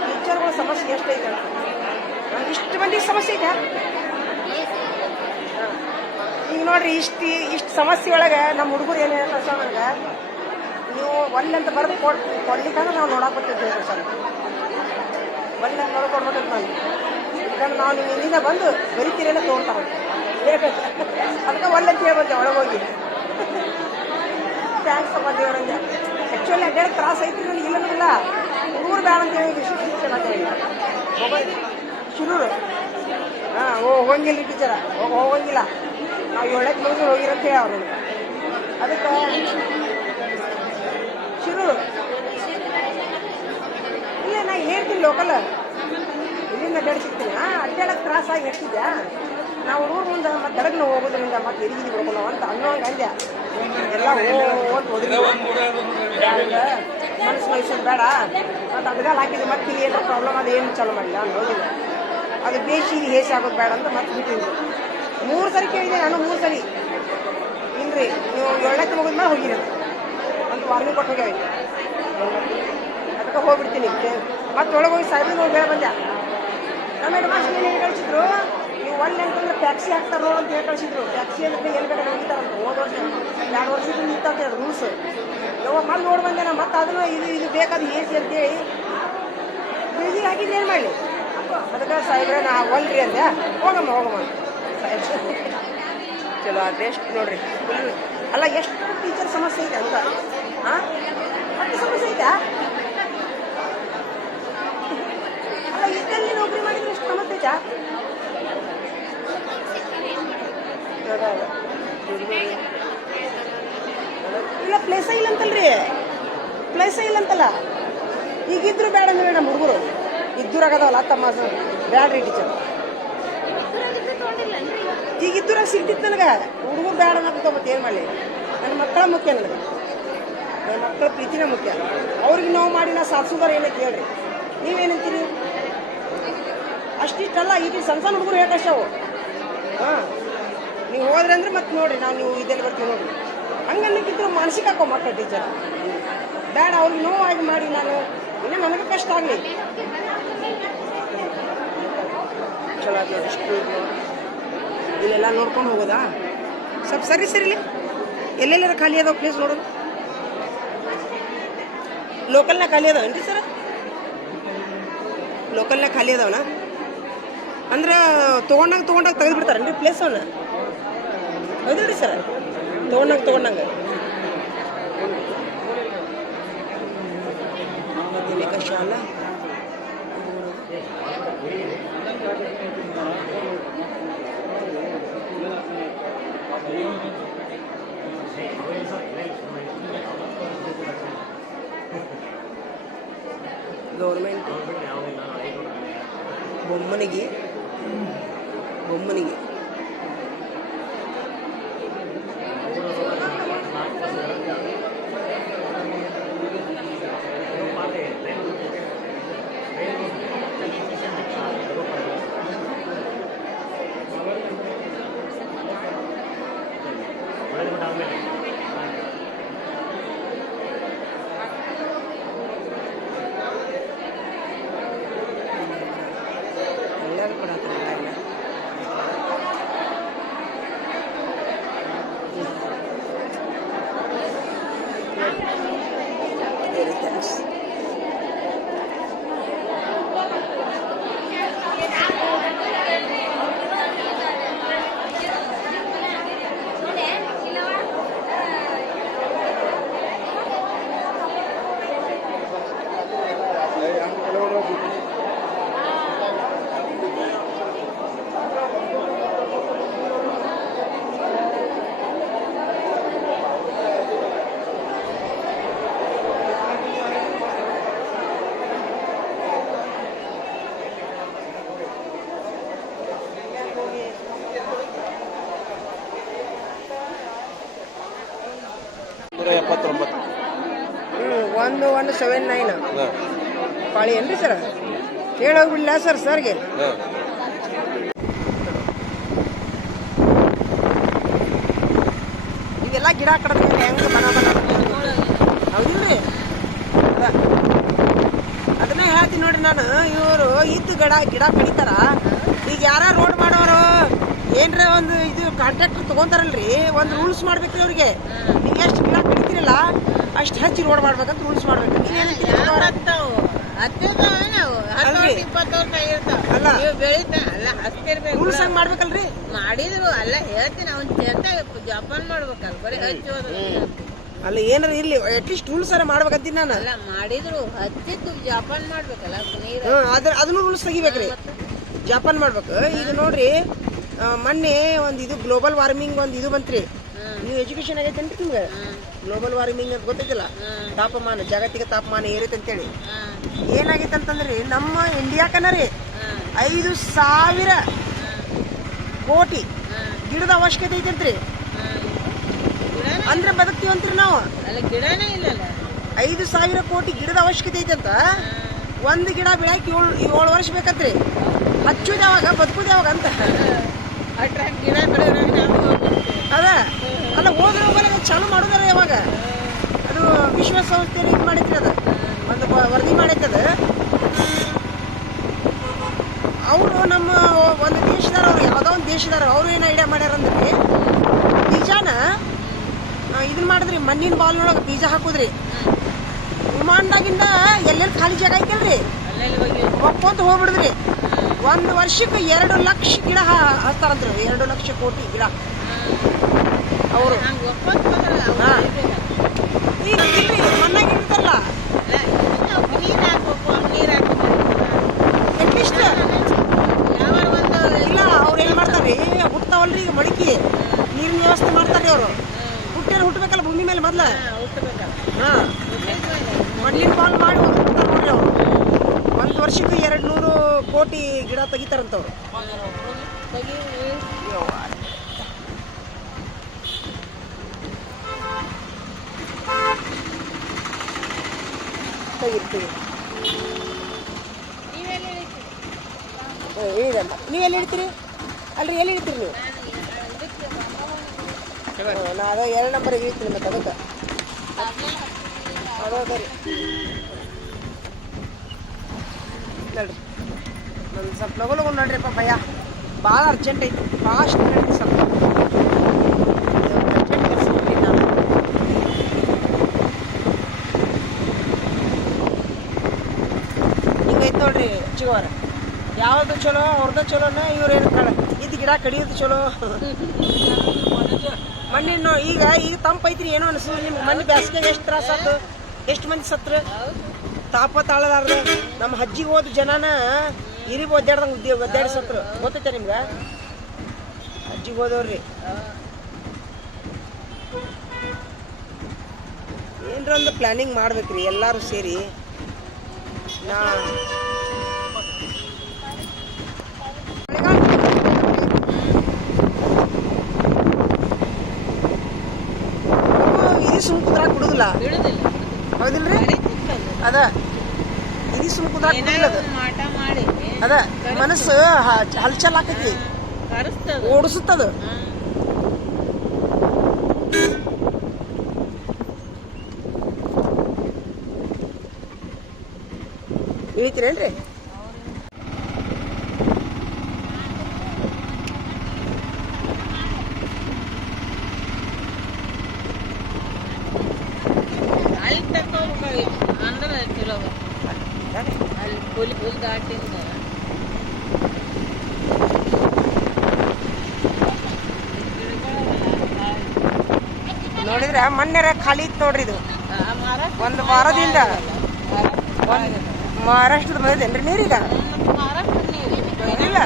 ಟೀಚರ್ಗಳ ಸಮಸ್ಯೆ ಎಷ್ಟೈತೆ ಅಂತ. ನಮ್ಗೆ ಇಷ್ಟು ಮಂದಿಗೆ ಸಮಸ್ಯೆ ಐತೆ. ಈಗ ನೋಡ್ರಿ, ಇಷ್ಟು ಸಮಸ್ಯೆ ಒಳಗೆ ನಮ್ಮ ಹುಡುಗರು ಏನು ಹೇಳ್ತಾರೆ ಸರ್, ನನಗೆ ನೀವು ಒಳ್ಳೆಂತ ಬರೆದು ಕೊಡ್ಲಿಕ್ಕಂದ್ರೆ ನಾವು ನೋಡಕ್ಕೆ ಬರ್ತಿದ್ದೇವೆ ಸರ್, ಒಳ್ಳೆ ಬರೆದು ಕೊಡ್ಬಿಟ್ಟಿದ್ದು ನಾನು. ಯಾಕಂದ್ರೆ ನಾವು ನೀವು ಇಲ್ಲಿಂದ ಬಂದು ಬರೀತೀರೇನೋ ತೊಗೊಳ್ತಾರೆ ಅದಕ್ಕೆ ಒಳ್ಳೆ ಅಂತ ಹೇಳ್ಬಂತೆ ಒಳಗೆ ಹೋಗಿ ಥ್ಯಾಂಕ್ಸ್ ಅಮ್ಮ ದೇವರಂಗೆ. ಆ್ಯಕ್ಚುಲಿ ಅಡ್ಡಾಡಿ ತ್ರಾಸ ಐತಿ ನನಗೆ, ಇಲ್ಲದಿಲ್ಲ ಹುಡುಗರು ಬೇಡ ಅಂತ ಹೇಳಿ ಟೀಚರ್ ಅಂತ ಹೇಳಿ ಶಿರೂರು ಹೋಗಂಗಿಲ್ಲ ರೀ ಟೀಚರ, ಹೋಗಂಗಿಲ್ಲ, ನಾವು 7ನೇ ಕ್ಲಾಸ್ ಹೋಗಿರಂತ ಹೇಳಿ ಅವ್ರು. ಅದಕ್ಕೆ ಶಿರೂರು ಇಲ್ಲ, ನಾ ಹೇಳ್ತೀನಿ ಲೋಕಲ್ ಇಲ್ಲಿಂದ ಅಡ್ಡಾಡ್ಸಿರ್ತೀನಿ. ಅಡ್ಡಾಡಕ್ಕೆ ತ್ರಾಸಾಗಿ ಹೇಳ್ತಿದ್ಯಾ, ನಾವು ಹುಡುಗರು ಮುಂದೆ ಮತ್ತೆ ದಡಗ್ನ ಹೋಗೋದ್ರಿಂದ ಮತ್ತೆ ಎರಿಗಿದಿ ಬಿಡ್ಕೊಂಡು ಅಂತ ಅನ್ನೋಂಗೆ ಅಂದ್ಯ. ಎಲ್ಲ ಓದ್ ಹೋದ್ರಿ ಮನಸ್ಸು ವಹಿಸೋದು ಬೇಡ, ಮತ್ತು ಅದಗಾಲ ಹಾಕಿದ್ರೆ ಮತ್ತೆ ಏನೋ ಪ್ರಾಬ್ಲಮ್ ಅದು ಏನು ಚಾಲೂ ಮಾಡಿಲ್ಲ ಅನ್ನೋದಿಲ್ಲ. ಅದು ಬೇಸಿಗೆ ಹೇಸಿ ಆಗೋದು ಬೇಡ ಅಂತ ಮತ್ತೆ ಬಿಟ್ಟಿದ್ರು. 3 ಸರಿ ಕೇಳಿದೆ ನಾನು, 3 ಸರಿ ಇಲ್ರಿ ನೀವು 7ನೇ ಮುಗಿದ್ಮೇಲೆ ಹೋಗಿರಿ ಅಂತ ವಾರ್ನಿಂಗ್ ಕೊಟ್ಟು ಹೋಗ್ಯಾವ. ಅದಕ್ಕೆ ಹೋಗ್ಬಿಡ್ತೀನಿ ಮತ್ತೆ ಒಳಗೆ ಹೋಗಿ ಸಾಹೇಬ್ರಿಗೆ ಹೋಗಿ ಹೇಳ ಬಂದೆ. ನಮ್ಮ ಹೆಡ್ ಮಾಸ್ಟರ್ ಏನು ಕಳಿಸಿದ್ರು, ನೀವು ಒಳ್ಳೆ ಅಂತಂದ್ರೆ ಟ್ಯಾಕ್ಸಿ ಹಾಕ್ತಾರೆ ನೋಡು ಅಂತ ಹೇಳಿ ಕಳಿಸಿದ್ರು. ಟ್ಯಾಕ್ಸಿ ಅಂದ್ರೆ ಎಲ್ಲಿ ಬೇಕಾದ್ರೆ ನಿಂತಾರಂತ. ಹೋದ ವರ್ಷ 2 ವರ್ಷದಿಂದ ನಿಂತಂತೆ ಅದು ರೂಲ್ಸ್. ಯಾವಾಗ ಮತ್ತೆ ನೋಡಿ ಬಂದೆ ನಾ ಮತ್ತೆ ಅದನ್ನು ಇದು ಬೇಕಾದ ಎ ಸಿ ಅಂತೇಳಿ ಬೀದಿಗೆ ಹಾಕಿದ್ರೆ ಏನು ಮಾಡಲಿ. ಅದಕ್ಕೆ ಸಾಹೇಬ್ರೆ ನಾ ಒಲ್ರಿ ಅಂದೆ. ಹೋಗಮ್ಮ ಸಾಹೇಬ್ ಚಲೋ ಬೆಸ್ಟ್ ನೋಡ್ರಿ. ಅಲ್ಲ ಎಷ್ಟು ಟೀಚರ್ ಸಮಸ್ಯೆ ಐತೆ ಅಂತ. ಹಾಂ ಮತ್ತೆ ಸಮಸ್ಯೆ ಐತಾ? ಅಲ್ಲ ಇದ್ದಲ್ಲಿ ನೌಕರಿ ಮಾಡಿದ್ರೆ ಎಷ್ಟು ಸಮಸ್ಯೆ ಐತಾ? ಇಲ್ಲ ಪ್ಲೇಸ ಇಲ್ಲ ಅಂತಲ್ರಿ. ಪ್ಲೇಸ ಇಲ್ಲ ಅಂತಲ್ಲ. ಈಗಿದ್ರು ಬೇಡ ಅಂದ್ರೆ ನಮ್ಮ ಹುಡುಗರು ಇದ್ದೂರಾಗದವಲ್ಲ ತಮ್ಮ ಬ್ಯಾಡ್ರಿ ಟೀಚರ್. ಈಗ ಇದ್ದೂರಾಗ ಸಿಗ್ತಿತ್ತು ನನಗೆ. ಹುಡುಗರು ಬೇಡ ಅನ್ನೋದು ಮತ್ತೆ ಏನು ಮಾಡಲಿ. ನನ್ನ ಮಕ್ಕಳ ಮುಖ್ಯ ನನಗೆ. ನನ್ನ ಮಕ್ಕಳ ಪ್ರೀತಿನೇ ಮುಖ್ಯ. ಅವ್ರಿಗೆ ನೋವು ಮಾಡಿ ನಾ ಸಾಧಿಸೋದಾರ ಏನಕ್ಕೆ ಹೇಳ್ರಿ. ನೀವೇನಂತೀರಿ? ಅಷ್ಟಿಷ್ಟಲ್ಲ. ಈಗ ಸಣ್ಣ ಸಣ್ಣ ಹುಡುಗರು ಹೇಗಷ್ಟವು. ಹಾಂ ನೀವು ಹೋದ್ರೆ ಅಂದ್ರೆ ಮತ್ತೆ ನೋಡಿರಿ ನೀವು ಇದೆಲ್ಲ ಬರ್ತೀವಿ ನೋಡಿರಿ. ಹಂಗನ್ನಕ್ಕಿದ್ರು ಮಾನಸಿಕ ಹಾಕೋ ಮಕ್ಕಳ ಟೀಚರ್ ಬೇಡ. ಅವ್ರಿಗೆ ನೋವಾಗಿ ಮಾಡಿ ನಾನು ಇನ್ನೂ ನನಗೆ ಕಷ್ಟ ಆಗಲಿ. ಚಲೋ ಅದು ನೋಡಿ. ಸ್ಕೂಲ್ ಇಲ್ಲೆಲ್ಲ ನೋಡ್ಕೊಂಡು ಹೋಗೋದಾ? ಸ್ವಲ್ಪ ಸರಿಲಿ ಎಲ್ಲೆಲ್ಲಾರ ಖಾಲಿ ಅದಾವ ಪ್ಲೇಸ್ ನೋಡೋದು. ಲೋಕಲ್ನಾಗ ಖಾಲಿ ಅದಾವೇನ್ರಿ ಸರ್? ಲೋಕಲ್ನಾಗ ಖಾಲಿ ಅದಾವನ ಅಂದ್ರೆ ತೊಗೊಂಡಾಗ ತೆಗೆದು ಬಿಡ್ತಾರೇನ್ರಿ ಪ್ಲೇಸ್ ಅವನ್ನ? ಹೌದಿಲ್ರಿ ಸರ್? ತೊಗೊಂಡಂಗೆ ಶಾಲ ಗೌರ್ಮೆಂಟ್ ಬೊಮ್ಮನಿಗೆ ಒಂದು 179 ಪಾಳಿ ಏನ್ರಿ ಸರ್? ಹೇಳೋಗ್ಬಿಡ್ಲ ಸರ್ಗೆ? ಈಗೆಲ್ಲ ಗಿಡ ಕಡಿದ್ರೆ ಹೆಂಗೆ ಬನ ಹೌದಿಲ್ರಿ? ಅದನ್ನ ಹೇಳ್ತೀನಿ ನೋಡಿ ನಾನು. ಇವರು ಇದ್ದು ಗಿಡ ಕಡಿತಾರ. ಈಗ ಯಾರ ರೋಡ್ ಮಾಡೋರು ಏನ್ರ ಒಂದು ಇದು ಕಾಂಟ್ರಾಕ್ಟರ್ ತಗೊಂತಾರಲ್ರಿ, ಒಂದು ರೂಲ್ಸ್ ಮಾಡ್ಬೇಕ್ರಿ ಅವ್ರಿಗೆ. ನೀವು ಎಷ್ಟು ಗಿಡ ಕಡಿತೀರಲ್ಲ ಅಷ್ಟು ಹೆಚ್ಚು ರೋಡ್ ಮಾಡ್ಬೇಕಂತ ರೂಲ್ಸ್ ಮಾಡ್ಬೇಕು. ರೂಲ್ಸ್ ಹಂಗೆ ಮಾಡ್ಬೇಕಲ್ರಿ? ಮಾಡಿದ್ರು ಅಲ್ಲ ಹೇಳ್ತೀನಿ. ಅವ್ನು ಜಪಾನ್ ಮಾಡ್ಬೇಕಲ್ಲ, ಬರೀ ಹಚ್ಚಿ ಅಲ್ಲ ಏನಾರ ಇರ್ಲಿ ಅಟ್ಲೀಸ್ಟ್ ರೂಲ್ಸ್ ಅರ ಮಾಡ್ಬೇಕಂತೀನಿ ನಾನು. ಅಲ್ಲ ಮಾಡಿದ್ರು ಹಚ್ಚಿದ್ದು ಜಪಾನ್ ಮಾಡ್ಬೇಕಲ್ಲ ನೀರು. ಅದನ್ನು ರೂಲ್ಸ್ ತೆಗಿಬೇಕ್ರಿ, ಜಪಾನ್ ಮಾಡ್ಬೇಕು. ಈಗ ನೋಡ್ರಿ ಮೊನ್ನೆ ಒಂದು ಇದು ಗ್ಲೋಬಲ್ ವಾರ್ಮಿಂಗ್ ಒಂದು ಇದು ಬಂತ್ರಿ. ನೀವು ಎಜುಕೇಶನ್ ಆಗೈತೇನ್ರಿ ನಿಮ್ಗೆ? ಗ್ಲೋಬಲ್ ವಾರ್ಮಿಂಗ್ ಅಂತ ಗೊತ್ತೈತಿಲ್ಲ? ತಾಪಮಾನ, ಜಾಗತಿಕ ತಾಪಮಾನ ಏರೈತೆ ಅಂತೇಳಿ. ಏನಾಗೈತೆ ಅಂತಂದ್ರಿ ನಮ್ಮ ಇಂಡಿಯಾಕನ ರೀ 5,000 ಕೋಟಿ ಗಿಡದ ಅವಶ್ಯಕತೆ ಐತಂತ್ರಿ. ಅಂದ್ರೆ ಬದುಕ್ತಿವಂತ್ರಿ ನಾವು. ಅಲ್ಲ ಗಿಡನೇ ಇಲ್ಲಲ್ಲ. 5,000 ಕೋಟಿ ಗಿಡದ ಅವಶ್ಯಕತೆ ಐತಂತ. ಒಂದು ಗಿಡ ಬೆಳಕ್ಕೆ 7 ವರ್ಷ ಬೇಕಂತ್ರಿ. ಹಚ್ಚುದು ಯಾವಾಗ ಬದುಕುದು ಯಾವಾಗ ಅಂತ. ಗಿಡ ಅದ ಅಲ್ಲ ಹೋದ್ರೆ ಹೋಗಲ್ಲ ಚಾಲು ಮಾಡೋದಾರ ಯಾವಾಗ? ಅದು ವಿಶ್ವಸಂಸ್ಥೆ ಇದು ಮಾಡೈತ್ರಿ. ಅದು ಒಂದು ವರದಿ ಮಾಡೈತದ. ಅವರು ನಮ್ಮ ಒಂದು ದೇಶದ ಅದಾರ ಅವ್ರು ಯಾವುದೋ ಒಂದು ದೇಶದಾರ ಅವ್ರು ಏನು ಐಡಿಯಾ ಮಾಡ್ಯಾರಂದ್ರಿ ಬೀಜಾನ ಇದನ್ನ ಮಾಡಿದ್ರಿ ಮಣ್ಣಿನ ಬಾಲ್ನೊಳಗೆ ಬೀಜ ಹಾಕುದ್ರಿ ವಿಮಾನದಾಗಿಂದ ಎಲ್ಲೆಲ್ಲಿ ಖಾಲಿ ಜಾಗ ಐತಲ್ರಿ ಒಪ್ಕೊಂತ ಹೋಗ್ಬಿಡುದ್ರಿ 1 ವರ್ಷಕ್ಕೆ 2 ಲಕ್ಷ ಗಿಡ ಹಚ್ತಾರಂತ್ರಿ 2 ಲಕ್ಷ ಕೋಟಿ ಗಿಡ ಅವರು ಈಗ ಇಲ್ರಿ ಮಣ್ಣಾಗ ಇರ್ತಾರಲ್ಲ ಎಟ್ಲೀಸ್ಟ್ ಇಲ್ಲ ಅವ್ರು ಏನ್ ಮಾಡ್ತಾರ್ರಿ ಹುಟ್ತಾವಲ್ರಿ ಈಗ ಮಡಿಕೆ ನೀರಿನ ವ್ಯವಸ್ಥೆ ಮಾಡ್ತಾರ್ರಿ ಅವರು ಹುಟ್ಟಬೇಕಲ್ಲ ಭೂಮಿ ಮೇಲೆ ಮೊದ್ಲ ಮಣ್ಣಿನ ಬಾಲ್ ಮಾಡಿ ಹುಡ್ತಾರ ನೋಡ್ರಿ ಅವರು 1 ವರ್ಷಕ್ಕೆ 200 ಕೋಟಿ ಗಿಡ ತೆಗಿತಾರಂತವ್ರು ತೆಗಿರಿ ಹೇಳಿದಲ್ಲ ನೀವು ಎಲ್ಲಿ ಇಡ್ತೀರಿ ಅಲ್ರಿ ಎಲ್ಲಿ ಇಡ್ತೀರಿ ನೀವು ನಾ ಅದ 2 ನಂಬರಿಗೆ ಇಡ್ತೀನಿ ಮತ್ತೆ ಅದಕ್ಕೆ ಅದೇ ರೀ ನೋಡ್ರಿ ಒಂದು ಸ್ವಲ್ಪ ಲಗು ನೋಡ್ರಿಪ್ಪ ಭಯ ಭಾಳ ಅರ್ಜೆಂಟ್ ಐತಿ ಫಾಸ್ಟ್ ನಡೀತಿ ಸ್ವಲ್ಪ ಅರ್ಜೆಂಟ್ ಕೆಲಸ ಬಿಟ್ಟು ನಾನು ಹಿಂಗೈತೆ ನೋಡ್ರಿ ಚಿಗೋರ ಯಾವ್ದು ಚಲೋ ಅವ್ರದ್ದು ಚಲೋನ ಇವ್ರೇನು ಇದು ಗಿಡ ಕಡಿಯೋದು ಚಲೋ ಮಣ್ಣಿನ ಈಗ ತಂಪೈತ್ರಿ ಏನೋ ಅನಿಸ್ತದೆ ನಿಮ್ಗೆ ಮಣ್ಣು ಬ್ಯಾಸಿಗೆಗೆ ಎಷ್ಟು ತ್ರಾಸ ಆಯ್ತು ಎಷ್ಟು ಮಂದಿ ಸತ್ರ ತಾಪ ತಾಳದಾರ್ದು ನಮ್ಮ ಅಜ್ಜಿಗೆ ಹೋದ ಜನನ ಇರಿಬ್ ಒದ್ದಾಡ್ದಂಗೆ ಒದ್ದಾಡಿ ಸತ್ರು ಗೊತ್ತೈತೆ ನಿಮ್ಗೆ ಅಜ್ಜಿಗೆ ಹೋದವ್ರಿ ಏನರ ಒಂದು ಪ್ಲಾನಿಂಗ್ ಮಾಡ್ಬೇಕ್ರಿ ಎಲ್ಲರೂ ಸೇರಿ ನಾ ಇದು ಸುಮ್ ಕುದ್ರಾಕ್ ಬಿಡುದಿಲ್ಲ ಹೌದಿಲ್ರಿ ಅದ ಇದು ಸುಮ್ ಕುದ್ರಾಕ್ ಬಿಡುದಿಲ್ಲ ಅದ ಮನಸ್ಸು ಹಲ್ಚಲ್ ಆಕೈತಿ ಓಡಿಸುತ್ತದ ಇಳಿತೀರೇನ್ರಿ ನೋಡಿದ್ರೆ ಮೊನ್ನೆ ಖಾಲಿ ಇತ್ತು ನೋಡ್ರಿ ಇದು ಒಂದು ವಾರದಿಂದ ಮಹಾರಾಷ್ಟ್ರದ ಬಂದಿದ್ದೇನ್ರಿ ನೀರೀಗ ಇಲ್ಲ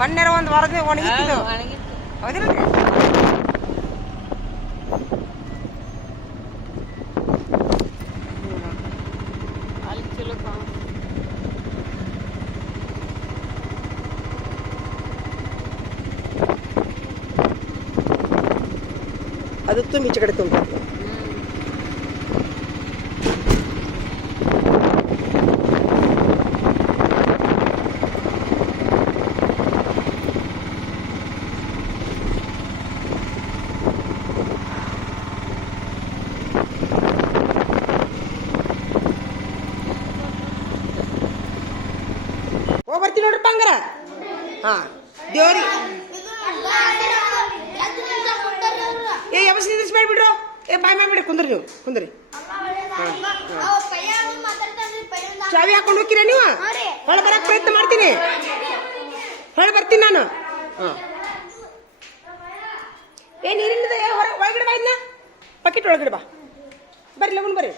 ಮೊನ್ನೆ ಒಂದು ವಾರದಿಂದ ಒಣಗಿತ್ತು ಹೌದಿಲ್ರಿ ಅದು ತುಂಬಿ ಈಚೆ ಕಡೆ ತುಂಬ ಬರ್ತೀನಿ ನೋಡ್ರಿ ಹಂಗಾರ ಹಾ ದೇವ್ರಿ ಏ ಯಾವಸ್ ನಿಂದಿಸ್ಬೇಡ್ಬಿಡ್ರು ಏ ಬಾಯ್ ಮಾಡ್ಬಿಡ್ರಿ ಕುಂದ್ರಿ ನೀವು ಕುಂದ್ರಿ ಚಾವಿ ಹಾಕೊಂಡು ಹೋಗ್ತೀರಾ ನೀವು ಹೊಳ ಬರಕ್ ಪ್ರಯತ್ನ ಮಾಡ್ತೀನಿ ಹೊಳ ಬರ್ತೀನಿ ನಾನು ಏ ನೀರಿನಿಂದ ಒಳಗಡೆ ಬಾ ಇದನ್ನ ಬಕೆಟ್ ಒಳಗಡೆ ಬಾ ಬರ್ರಿ ಲಗುನ್ ಬರ್ರಿ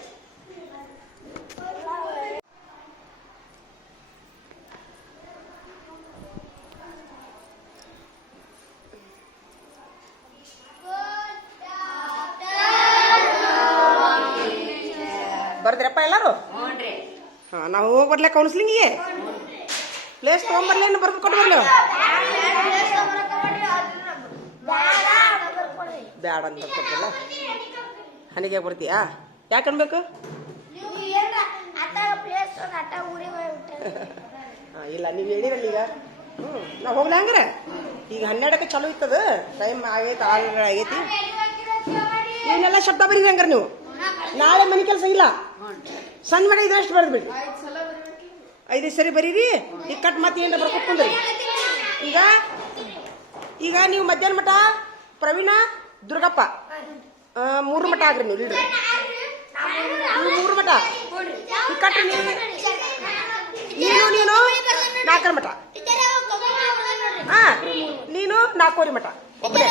ಬರ್ದ್ರಪ್ಪ ಎಲ್ಲಾರು ಹಾ ನಾವು ಹೋಗಿ ಬರ್ಲ ಕೌನ್ಸಿಲಿಂಗಿಗೆ ಪ್ಲೇಸ್ ತೊಗೊಂಬರ್ಲೇನು ಬರ್ದು ಕೊಟ್ಟು ಬರ್ಲಿ ಬ್ಯಾಡ ಅಂತ ಬರ್ತಿಲ್ಲ ಹನಿಗೆ ಬರ್ತೀಯಾ ಯಾಕೆ ಅನ್ಬೇಕು ಇಲ್ಲ ನೀವು ಹೇಳಿರಲ್ಲ ಈಗ ನಾವು ಹೋಗ್ಲ ಹಂಗಾರೆ ಈಗ 12ಕ್ಕೆ ಚಲೋ ಇತ್ತದ ಟೈಮ್ ಆಗೈತೆ 6 ಆಗೈತಿ ಇವನ್ನೆಲ್ಲ ಶಬ್ದ ಬರೀರಿ ಹಂಗಾರೆ ನೀವು ನಾಳೆ ಮನೆ ಕೆಲಸ ಇಲ್ಲ ಸಂಜೆ ಮಗ ಇದಷ್ಟು ಬರ್ದು ಬಿಡಿ 5 ಸರಿ ಬರೀರಿ. ಈಗ ಕಟ್ ಮತ್ತೆ ಏನಾರ ಬರ್ಕೊಟ್ ಕುಂದ್ರಿ. ಈಗ ಈಗ ನೀವು ಮಧ್ಯಾಹ್ನ ಮಠ ಪ್ರವೀಣ ದುರ್ಗಪ್ಪ 3 ಮಠ ಆಗ್ರಿ ನೀವು ಲೀಡ್ರಿ. ನೀವು 3 ಮಠ ಈಗ ಕಟ್ರಿ. ನೀನು 4 ಮಠ. ಹಾ ನೀನು 4 ಮಠ ಒಬ್ಬನೇ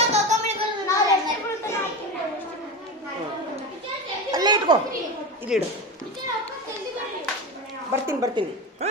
ಅಲ್ಲೇ ಇಟ್ಕೋ. ಇಲ್ಲಿ ಇಡು. ಬರ್ತೀನಿ. ಹಾ